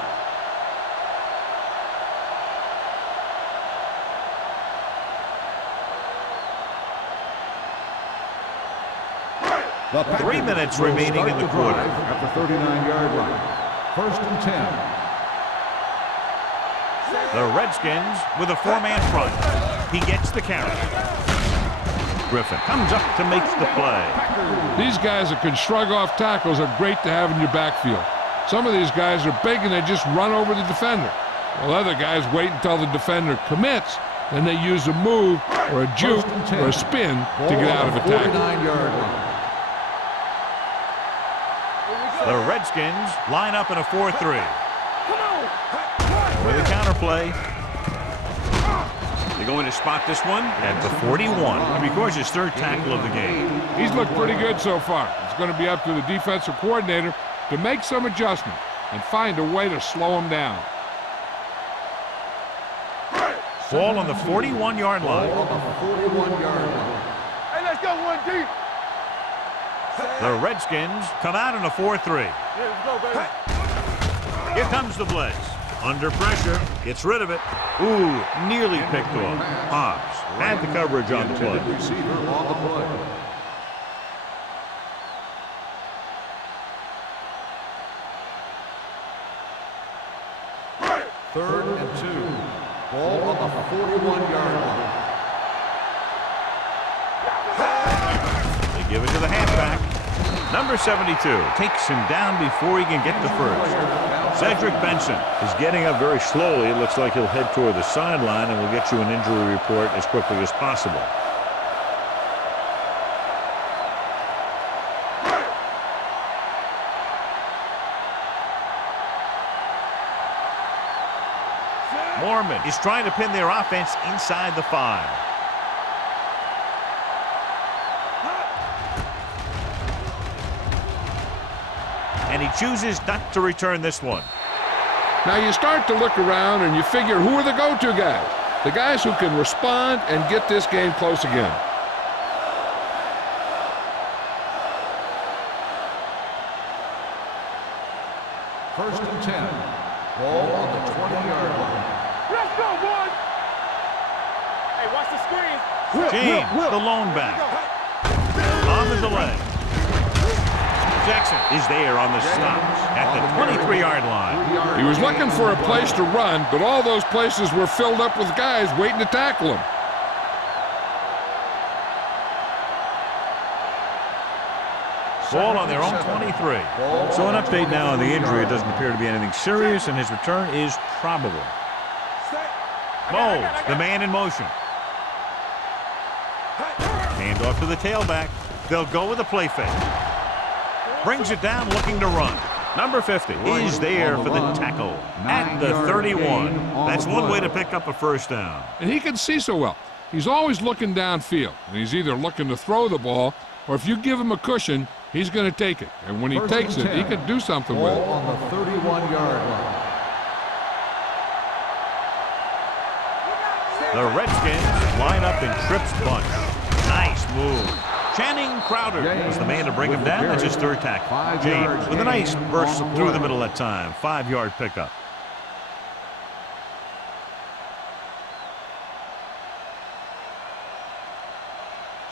The 3 minutes remaining in the quarter. At the 39-yard line. 1st and 10. The Redskins with a 4-man front. He gets the carry. Griffin comes up to make the play. These guys that can shrug off tackles are great to have in your backfield. Some of these guys are big and they just run over the defender. While other guys wait until the defender commits, then they use a move or a juke or a spin to get out of a tackle. 49-yard line. The Redskins line up in a 4-3. With a counterplay. They're going to spot this one at the 41. And records his 3rd tackle of the game. He's looked pretty good so far. It's going to be up to the defensive coordinator to make some adjustment and find a way to slow him down. Ball on the 41-yard line. On the 41-yard line. Hey, let's go 1 deep. The Redskins come out in a 4-3. Yeah, let's go, baby. Here comes the blitz. Under pressure, gets rid of it. Ooh, nearly picked off. Hobbs had the coverage on the play. Receiver on the play. Third and 2. Ball on the 41-yard line. They give it to the halfback. Number 72 takes him down before he can get the first. Cedric Benson is getting up very slowly. It looks like he'll head toward the sideline, and we'll get you an injury report as quickly as possible. Mormon is trying to pin their offense inside the 5. And he chooses not to return this one. Now you start to look around and you figure, who are the go-to guys? The guys who can respond and get this game close again. First and 10. Ball on the 20-yard line. Let's go, boys. Hey, watch the screen. James, the lone back. On the delay. Jackson is there on the stop at the 23-yard line. He was looking for a place to run, but all those places were filled up with guys waiting to tackle him. Ball on their own 23. So an update now on the injury. It doesn't appear to be anything serious, and his return is probable. Moles, the man in motion. Hand off to the tailback. They'll go with a play fake. Brings it down, looking to run. Number 50 is there for the tackle at the 31. That's one way to pick up a first down. And he can see so well. He's always looking downfield, and he's either looking to throw the ball, or if you give him a cushion, he's going to take it. And when he takes it, he can do something with it. On the 31-yard line. The Redskins line up in trips bunch. Nice move. Channing Crowder is the man to bring him down. That's his third tackle. James with a nice burst through the middle that time. 5-yard pickup.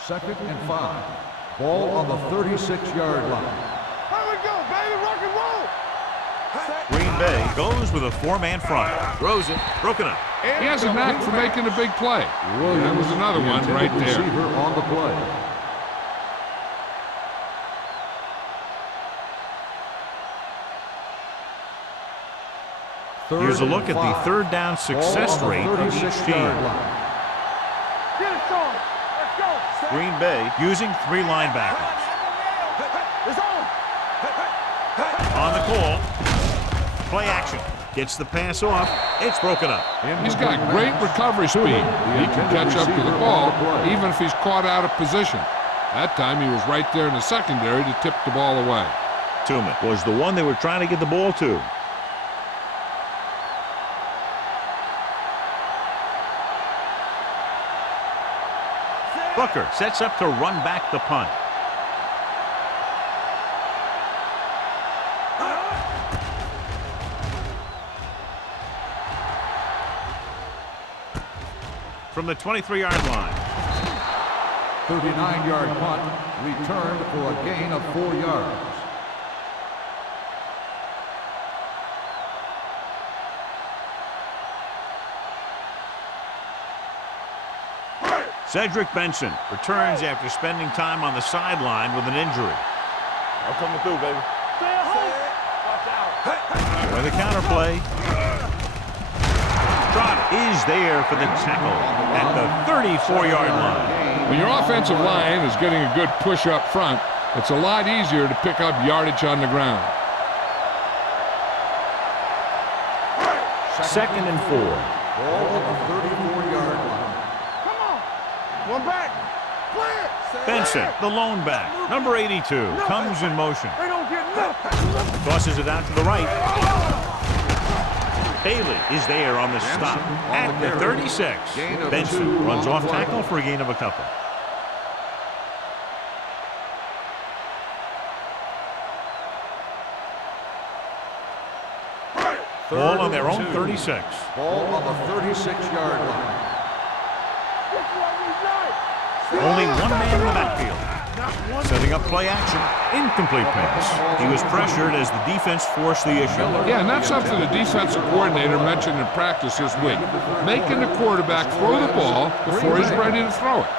Second and 5. Ball on the 36-yard line. Here we go, baby. Rock and roll. Green Bay goes with a 4-man front. Throws it. Broken up. He has a knack for making a big play. That was another one right there. Receiver on the play. Here's a look at the third down success rate of each team. Get it, Sean. Let's go. Green Bay using 3 linebackers. It's on. On the call. Play action. Gets the pass off. It's broken up. He's got great recovery speed. He can catch up to the ball even if he's caught out of position. That time he was right there in the secondary to tip the ball away. Tooman was the one they were trying to get the ball to. Booker sets up to run back the punt. From the 23-yard line. 39-yard punt, returned for a gain of 4 yards. Cedric Benson returns after spending time on the sideline with an injury. I'm coming through, baby. Stay at home. Watch out. For the counterplay. Trot is there for the tackle at the 34-yard line. When your offensive line is getting a good push up front, it's a lot easier to pick up yardage on the ground. Second and 4. Ball on the 34-yard line. One back. Clear. Benson, the lone back, number 82, comes in motion. They don't get nothing. Tosses it out to the right. Bailey is there on the stop at the 36. Benson runs off tackle for a gain of a couple. Ball on their own 36. Ball on the 36-yard line. Only one man in the backfield. Setting up play action. Incomplete pass. He was pressured as the defense forced the issue. Yeah, and that's something the defensive coordinator mentioned in practice this week. Making the quarterback throw the ball before he's ready to throw it.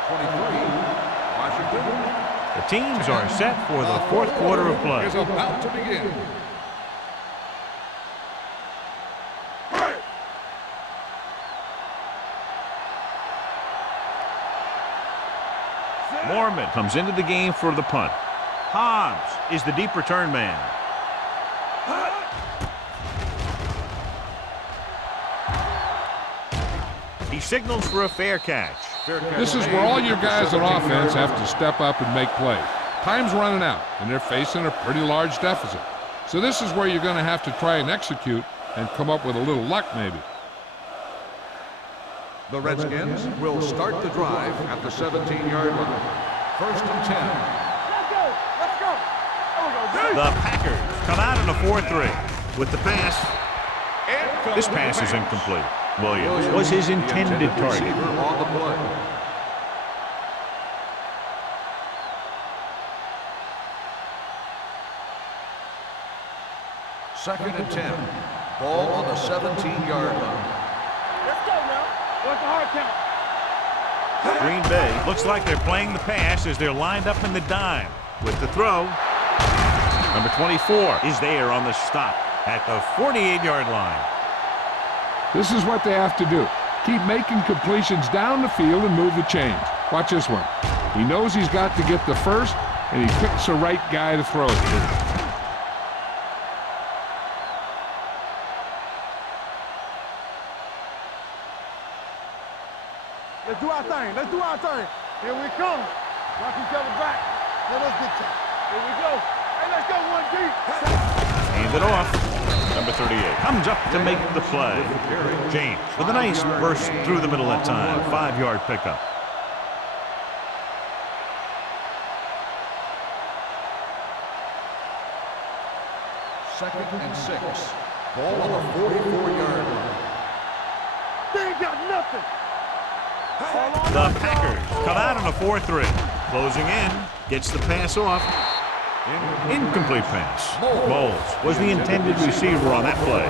The teams are set for the fourth quarter of play. Is about to begin. Mormon comes into the game for the punt. Hobbs is the deep return man. He signals for a fair catch. This is where all your guys on offense have to step up and make plays. Time's running out, and they're facing a pretty large deficit. So this is where you're going to have to try and execute and come up with a little luck maybe. The Redskins will start the drive at the 17-yard line. First and 10. Let's go. Let's go. There we go. The Packers come out in a 4-3 with the pass. This pass is incomplete. Williams was his intended target. On the play. Second and 10. Ball on the 17-yard line. Let's go now. What's the hard count? Green Bay looks like they're playing the pass as they're lined up in the dime. With the throw, number 24 is there on the stop at the 48-yard line. This is what they have to do. Keep making completions down the field and move the chains. Watch this one. He knows he's got to get the first, and he picks the right guy to throw it to. Let's do our thing. Let's do our thing. Here we come. Watch each other back. Let us get time. Here we go. Hey, let's go, 1D. Hand it off. Number 38 comes up to make the play. James with a nice burst through the middle that time. 5-yard pickup. Second and 6. Ball on the 44-yard line. They ain't got nothing. The Packers come out on a 4-3. Closing in, gets the pass off. Incomplete pass. Moles was the intended receiver on that play.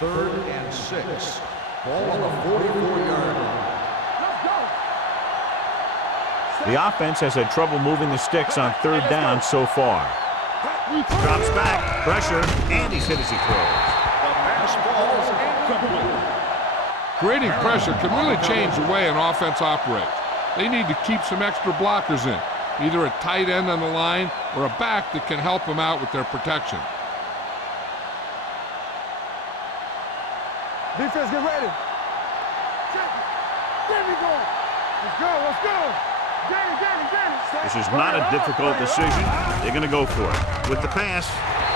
Third and 6. Ball on the 44-yard line. The offense has had trouble moving the sticks on third down so far. Drops back, pressure, and he's hit as he throws. The pass ball is incomplete. Creating pressure can really change the way an offense operates. They need to keep some extra blockers in, either a tight end on the line or a back that can help them out with their protection. Defense, get ready. Check it. There we go. Let's go, let's go. Get it. This is not a difficult decision. They're going to go for it. With the pass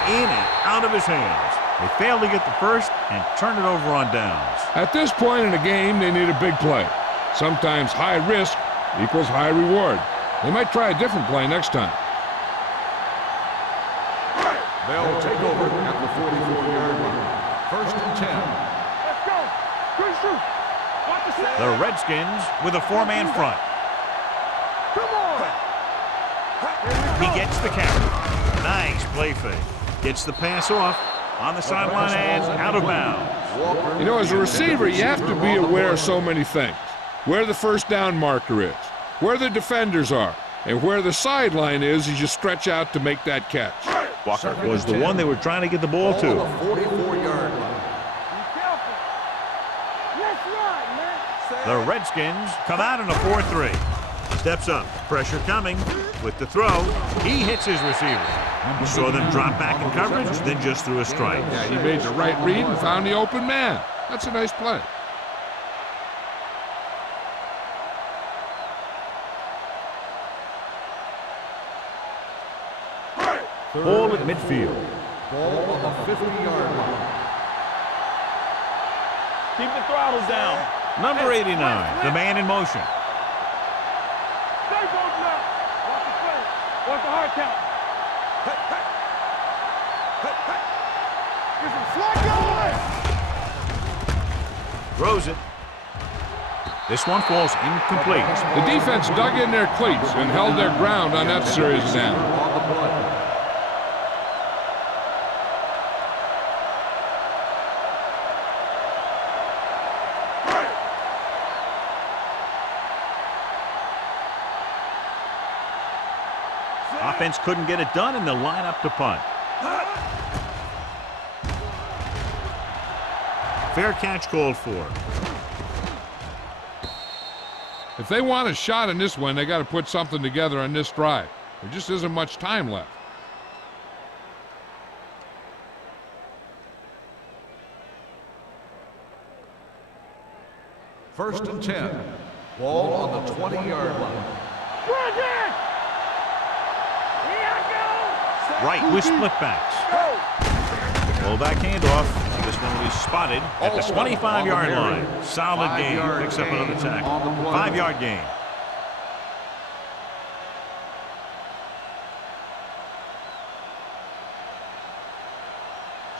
in and out of his hands. They fail to get the first and turn it over on downs. At this point in the game, they need a big play. Sometimes high risk equals high reward. They might try a different play next time. They'll take over at the 44-yard line. First and 10. Let's go. Good shoot. Watch the snap. The Redskins with a 4-man front. Come on. He gets the carry. Nice play fake. Gets the pass off on the sideline and out of bounds. You know, as a receiver, you have to be aware of so many things. Where the first down marker is, where the defenders are, and where the sideline is as you stretch out to make that catch. Walker was the one they were trying to get the ball to. On the 44-yard line. Be careful. Let's run, man. The Redskins come out in a 4-3. Steps up, pressure coming. With the throw, he hits his receiver. He saw them drop back in coverage, then just threw a strike. Yeah, he made the right read and found the open man. That's a nice play. Ball at midfield. Ball on the 50-yard line. Keep the throttles down. Number 89, the man in motion. Stay both left. Watch the play. Watch the hard count. Get some slack going. Throws it. This one falls incomplete. The defense dug in their cleats and held their ground on that series down. On the play. Offense couldn't get it done, and they'll line up to punt. Fair catch called for. If they want a shot in this one, they got to put something together on this drive. There just isn't much time left. First and 10. Ball on the 20-yard line. Right with split backs. Full back handoff. This one will be spotted at the 25-yard line. Solid gain. Picks up another tackle. 5-yard gain.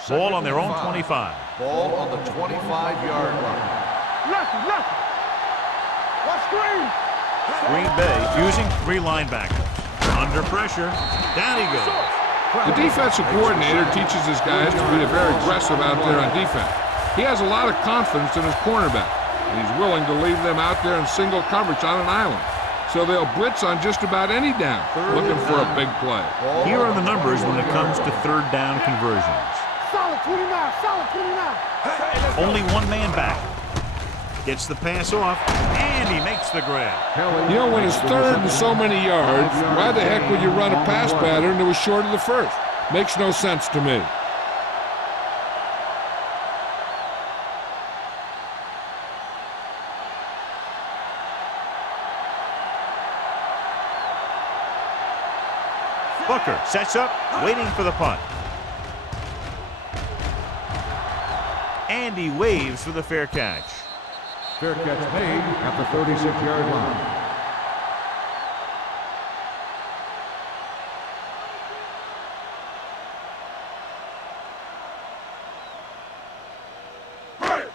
Ball on their own 25. Ball on the 25-yard line. Left. Watch screen. Green Bay using 3 linebackers. Under pressure. Down he goes. The defensive coordinator teaches his guys to be very aggressive out there on defense. He has a lot of confidence in his cornerback, and he's willing to leave them out there in single coverage on an island. So they'll blitz on just about any down, looking for a big play. Here are the numbers when it comes to third down conversions. Solid 29. Solid 29. Only one man back. Gets the pass off, and he makes the grab. You know, when it's third and so many yards, why the heck would you run a pass pattern that was short of the first? Makes no sense to me. Booker sets up, waiting for the punt. And he waves for the fair catch. Fair catch made at the 36-yard line.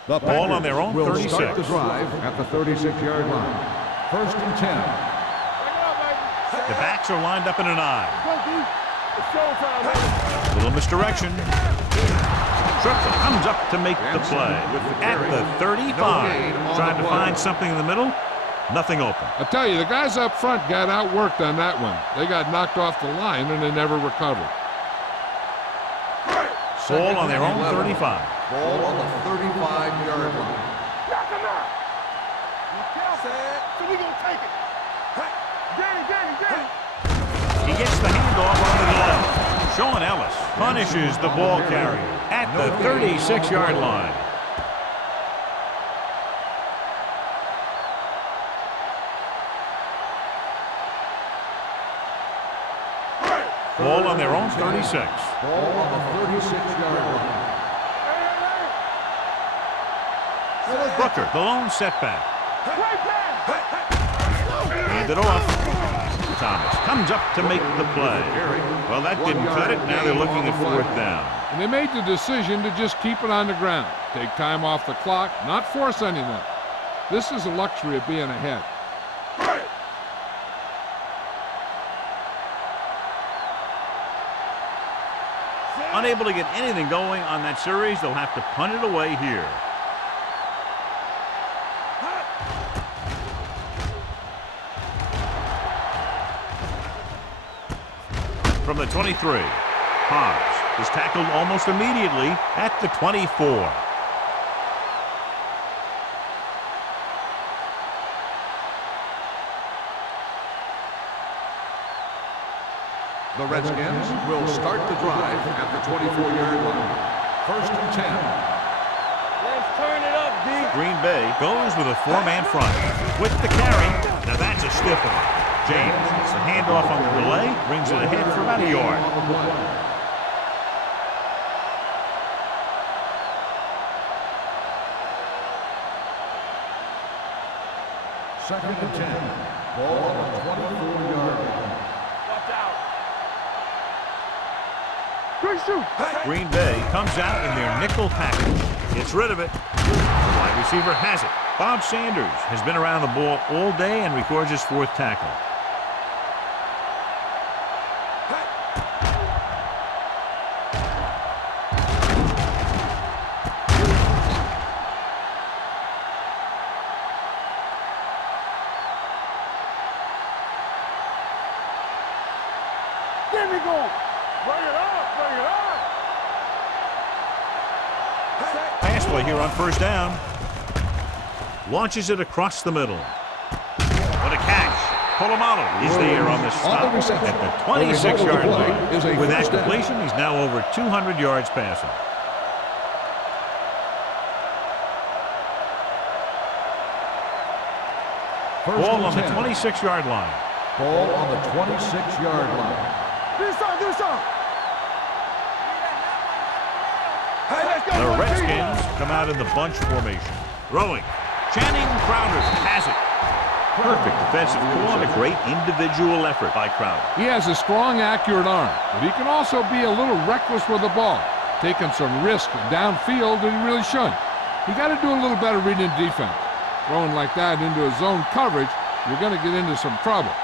The ball on their own will 36. Start the drive at the 36-yard line. 1st and 10. The backs are lined up in an I. Little misdirection. Triple comes up to make the play at the 35. Trying to find something in the middle. Nothing open. I tell you, the guys up front got outworked on that one. They got knocked off the line and they never recovered. Ball on their own 35. Ball on the 35-yard line. Knock him out. So we gonna take it. He gets the handoff on the left. Sean Ellis punishes the ball carrier at the 36-yard line. Ball on their own 36. Ball on the 36-yard line. Booker, the lone setback. Hand it off. Thomas comes up to make the play. Well, that didn't cut it. Now they're looking at 4th down. And they made the decision to just keep it on the ground. Take time off the clock, not force anything. This is the luxury of being ahead. Unable to get anything going on that series, they'll have to punt it away here. From the 23, Hobbs is tackled almost immediately at the 24. The Redskins will start the drive at the 24-yard line. 1st and 10. Let's turn it up, D. Green Bay goes with a 4-man front. With the carry, now that's a stiff one. James gets the handoff on the delay, brings it ahead for about a yard. Second and 10. Ball on the 24-yard line. Watch out. Green Bay comes out in their nickel package. Gets rid of it. The wide receiver has it. Bob Sanders has been around the ball all day and records his 4th tackle. There we go. Bring it on. Bring it on. Pass play here on 1st down. Launches it across the middle. What a catch. Polamalu is there on the stop at the 26-yard line. With that completion, he's now over 200 yards passing. Ball on the 26-yard line. Ball on the 26-yard line. Do something. Hey, let's go. The Redskins come out in the bunch formation. Throwing. Channing Crowder has it. Perfect defensive call and a great individual effort by Crowder. He has a strong, accurate arm, but he can also be a little reckless with the ball, taking some risk downfield that he really shouldn't. You got to do a little better reading defense. Throwing like that into a zone coverage, you're going to get into some trouble.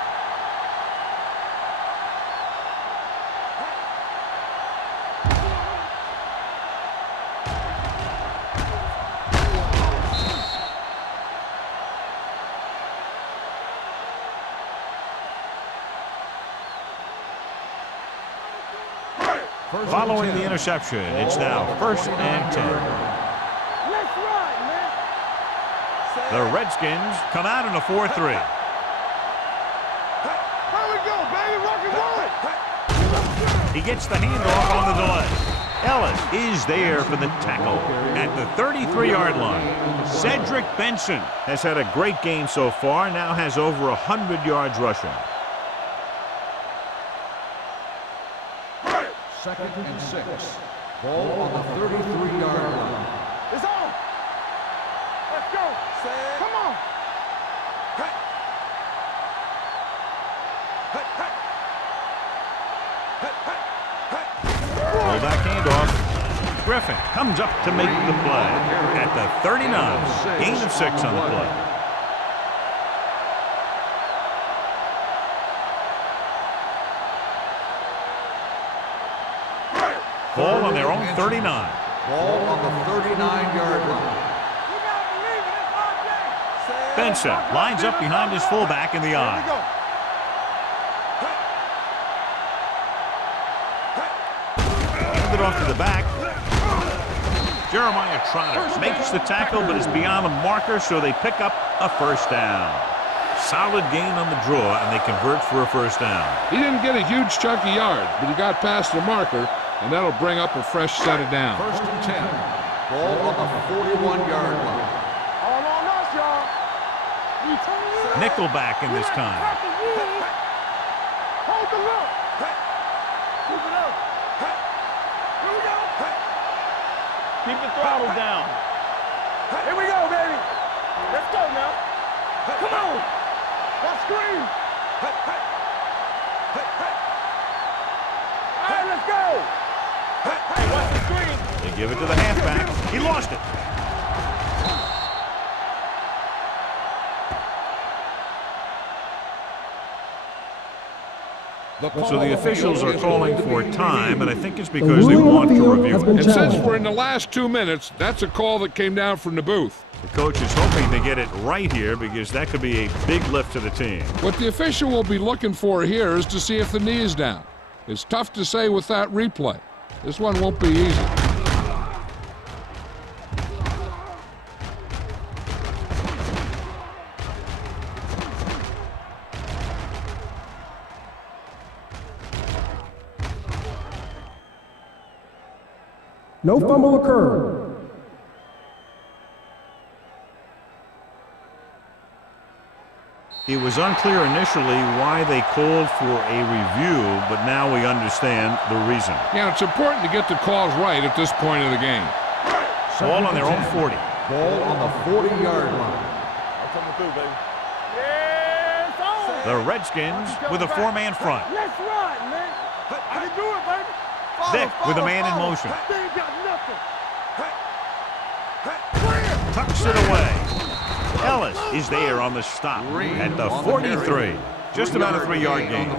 Following the interception, it's now 1st and 10. Let's ride, man. The Redskins come out in a 4-3. Here we go, baby. Rock and roll it. He gets the handoff on the delay. Ellis is there for the tackle at the 33-yard line. Cedric Benson has had a great game so far, now has over 100 yards rushing. 2nd and 6. Ball on the 33-yard line. It's on. Let's go. Come on. Fullback handoff. Griffin comes up to make the play at the 39. Gain of 6 on the play. Ball on their own 39. Ball on the 39-yard line. Benson lines up behind his fullback in the eye. Handed off to the back. Jeremiah Trotter makes the tackle, but is beyond the marker, so they pick up a first down. Solid gain on the draw, and they convert for a first down. He didn't get a huge chunk of yards, but he got past the marker, and that'll bring up a fresh set of downs. First and 10. Ball on the 41-yard line. All on us, y'all. Nickelback in this time. Hold the look. Keep it up. Here we go. Keep the throttle down. Here we go, baby. Let's go now. Come on. Let's scream. All right, let's go. Hey, watch the screen. They give it to the halfback. He lost it. So the officials are calling for time, and I think it's because they want to review it. And since we're in the last 2 minutes, that's a call that came down from the booth. The coach is hoping to get it right here because that could be a big lift to the team. What the official will be looking for here is to see if the knee is down. It's tough to say with that replay. This one won't be easy. No fumble occurred. It was unclear initially why they called for a review, but now we understand the reason. Yeah, it's important to get the calls right at this point of the game. Ball on their own 40. Ball on the 40-yard line. I'm coming through, baby. Yeah, it's on. The Redskins with a four-man front. Let's ride, man. I can do it, baby. Vick with a man in motion. They ain't got nothing. Tucks it away. Ellis is there on the stop at the 43. Just about a 3-yard gain.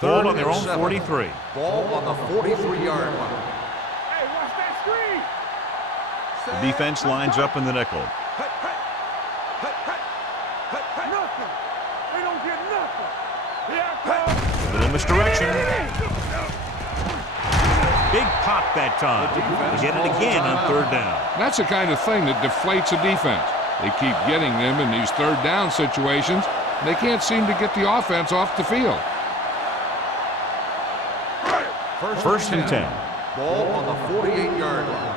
Ball on their own 43. Ball on the 43-yard line. Hey, watch that screen. The defense lines up in the nickel. Nothing. They don't get nothing. Here I come. Little misdirection. Big pop that time. They get it again on third down. That's the kind of thing that deflates a defense. They keep getting them in these third down situations. They can't seem to get the offense off the field. First and 10. Ball on the 48-yard line.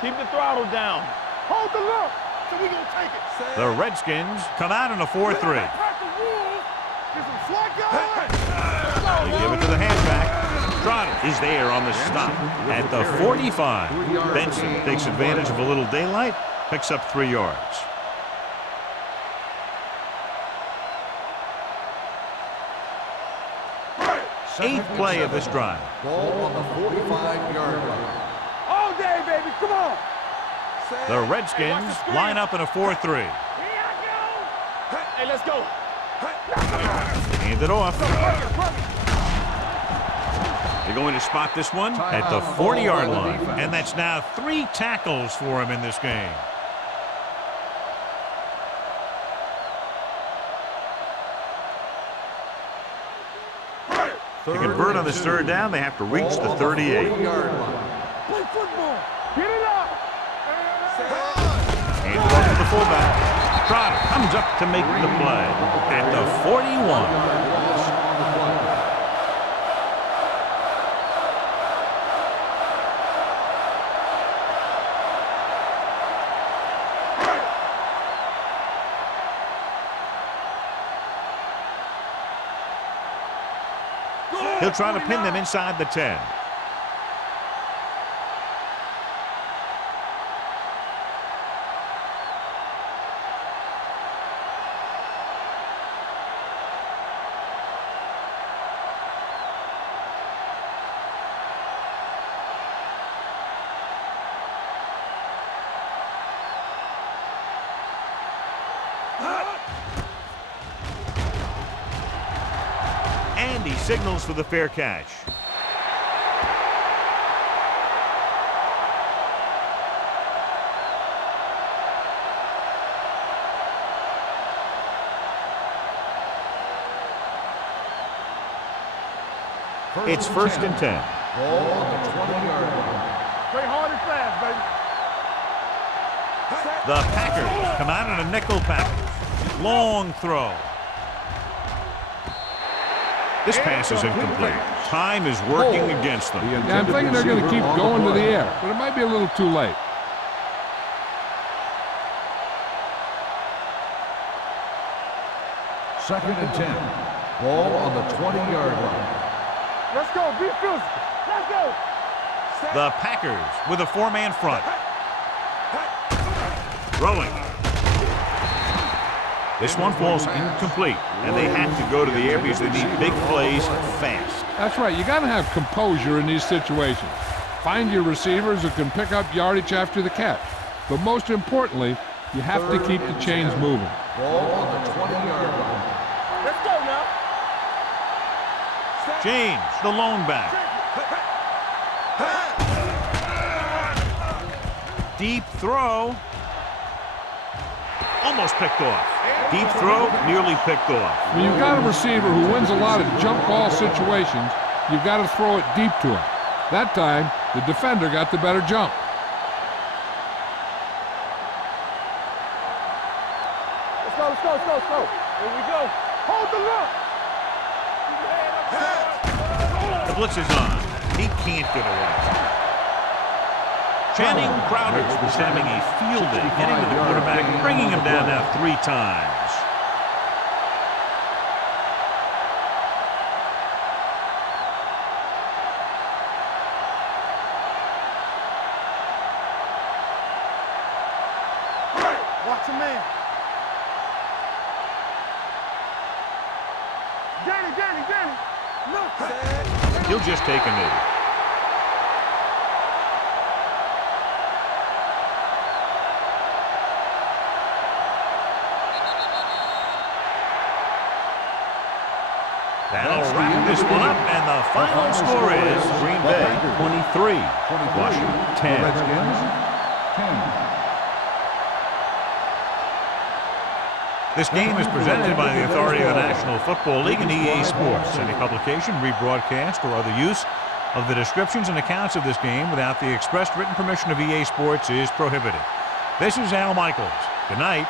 Keep the throttle down. Hold the look. So we gonna take it. The Redskins come out in a 4-3. They give it to the halfback. Trotter is there on the stop at the 45. Benson takes advantage of a little daylight, picks up 3 yards. Eighth play of this drive. Ball on the 45-yard line. All day, baby. Come on. The Redskins line up in a 4-3. Here I go. Hey, let's go. Hand it off. They're going to spot this one at the 40-yard line. And that's now 3 tackles for him in this game. To convert on this third down, they have to reach the 38. Play football. Get it up. Hand it off to the fullback. Trotter comes up to make the play at the 41. Go! He'll try to pin them inside the 10. And he signals for the fair catch. It's first and 10. Ball on the 20-yard line. Play hard and fast, baby. The Packers come out in a nickel package. Long throw. This pass is incomplete. Time is working against them. Yeah, I'm thinking they're going to keep going to the air, but it might be a little too late. Second and 10. Ball on the 20-yard line. Let's go. Be physical. Let's go. The Packers with a 4-man front. Rolling. This one falls incomplete, and they have to go to the air because they need big plays fast. That's right. You got to have composure in these situations. Find your receivers who can pick up yardage after the catch. But most importantly, you have to keep the chains moving. Ball on the 20-yard line. Let's go now. James, the lone back. Deep throw. Almost picked off. Deep throw, nearly picked off. When you've got a receiver who wins a lot of jump ball situations, you've got to throw it deep to him. That time, the defender got the better jump. Let's go, let's go, let's go, let's go. Here we go. Hold the look. The blitz is on. He can't get away. Channing Crowder was having a field day, getting to the quarterback, bringing him down now 3 times. Watch him, man. Danny. Look. He'll just take a knee. That'll wrap this one up, and the final score is Green Bay 23, Washington 10. Redskins 10. This game is presented by the authority of the National Football League and EA Sports. Any publication, rebroadcast, or other use of the descriptions and accounts of this game without the expressed written permission of EA Sports is prohibited. This is Al Michaels. Good night.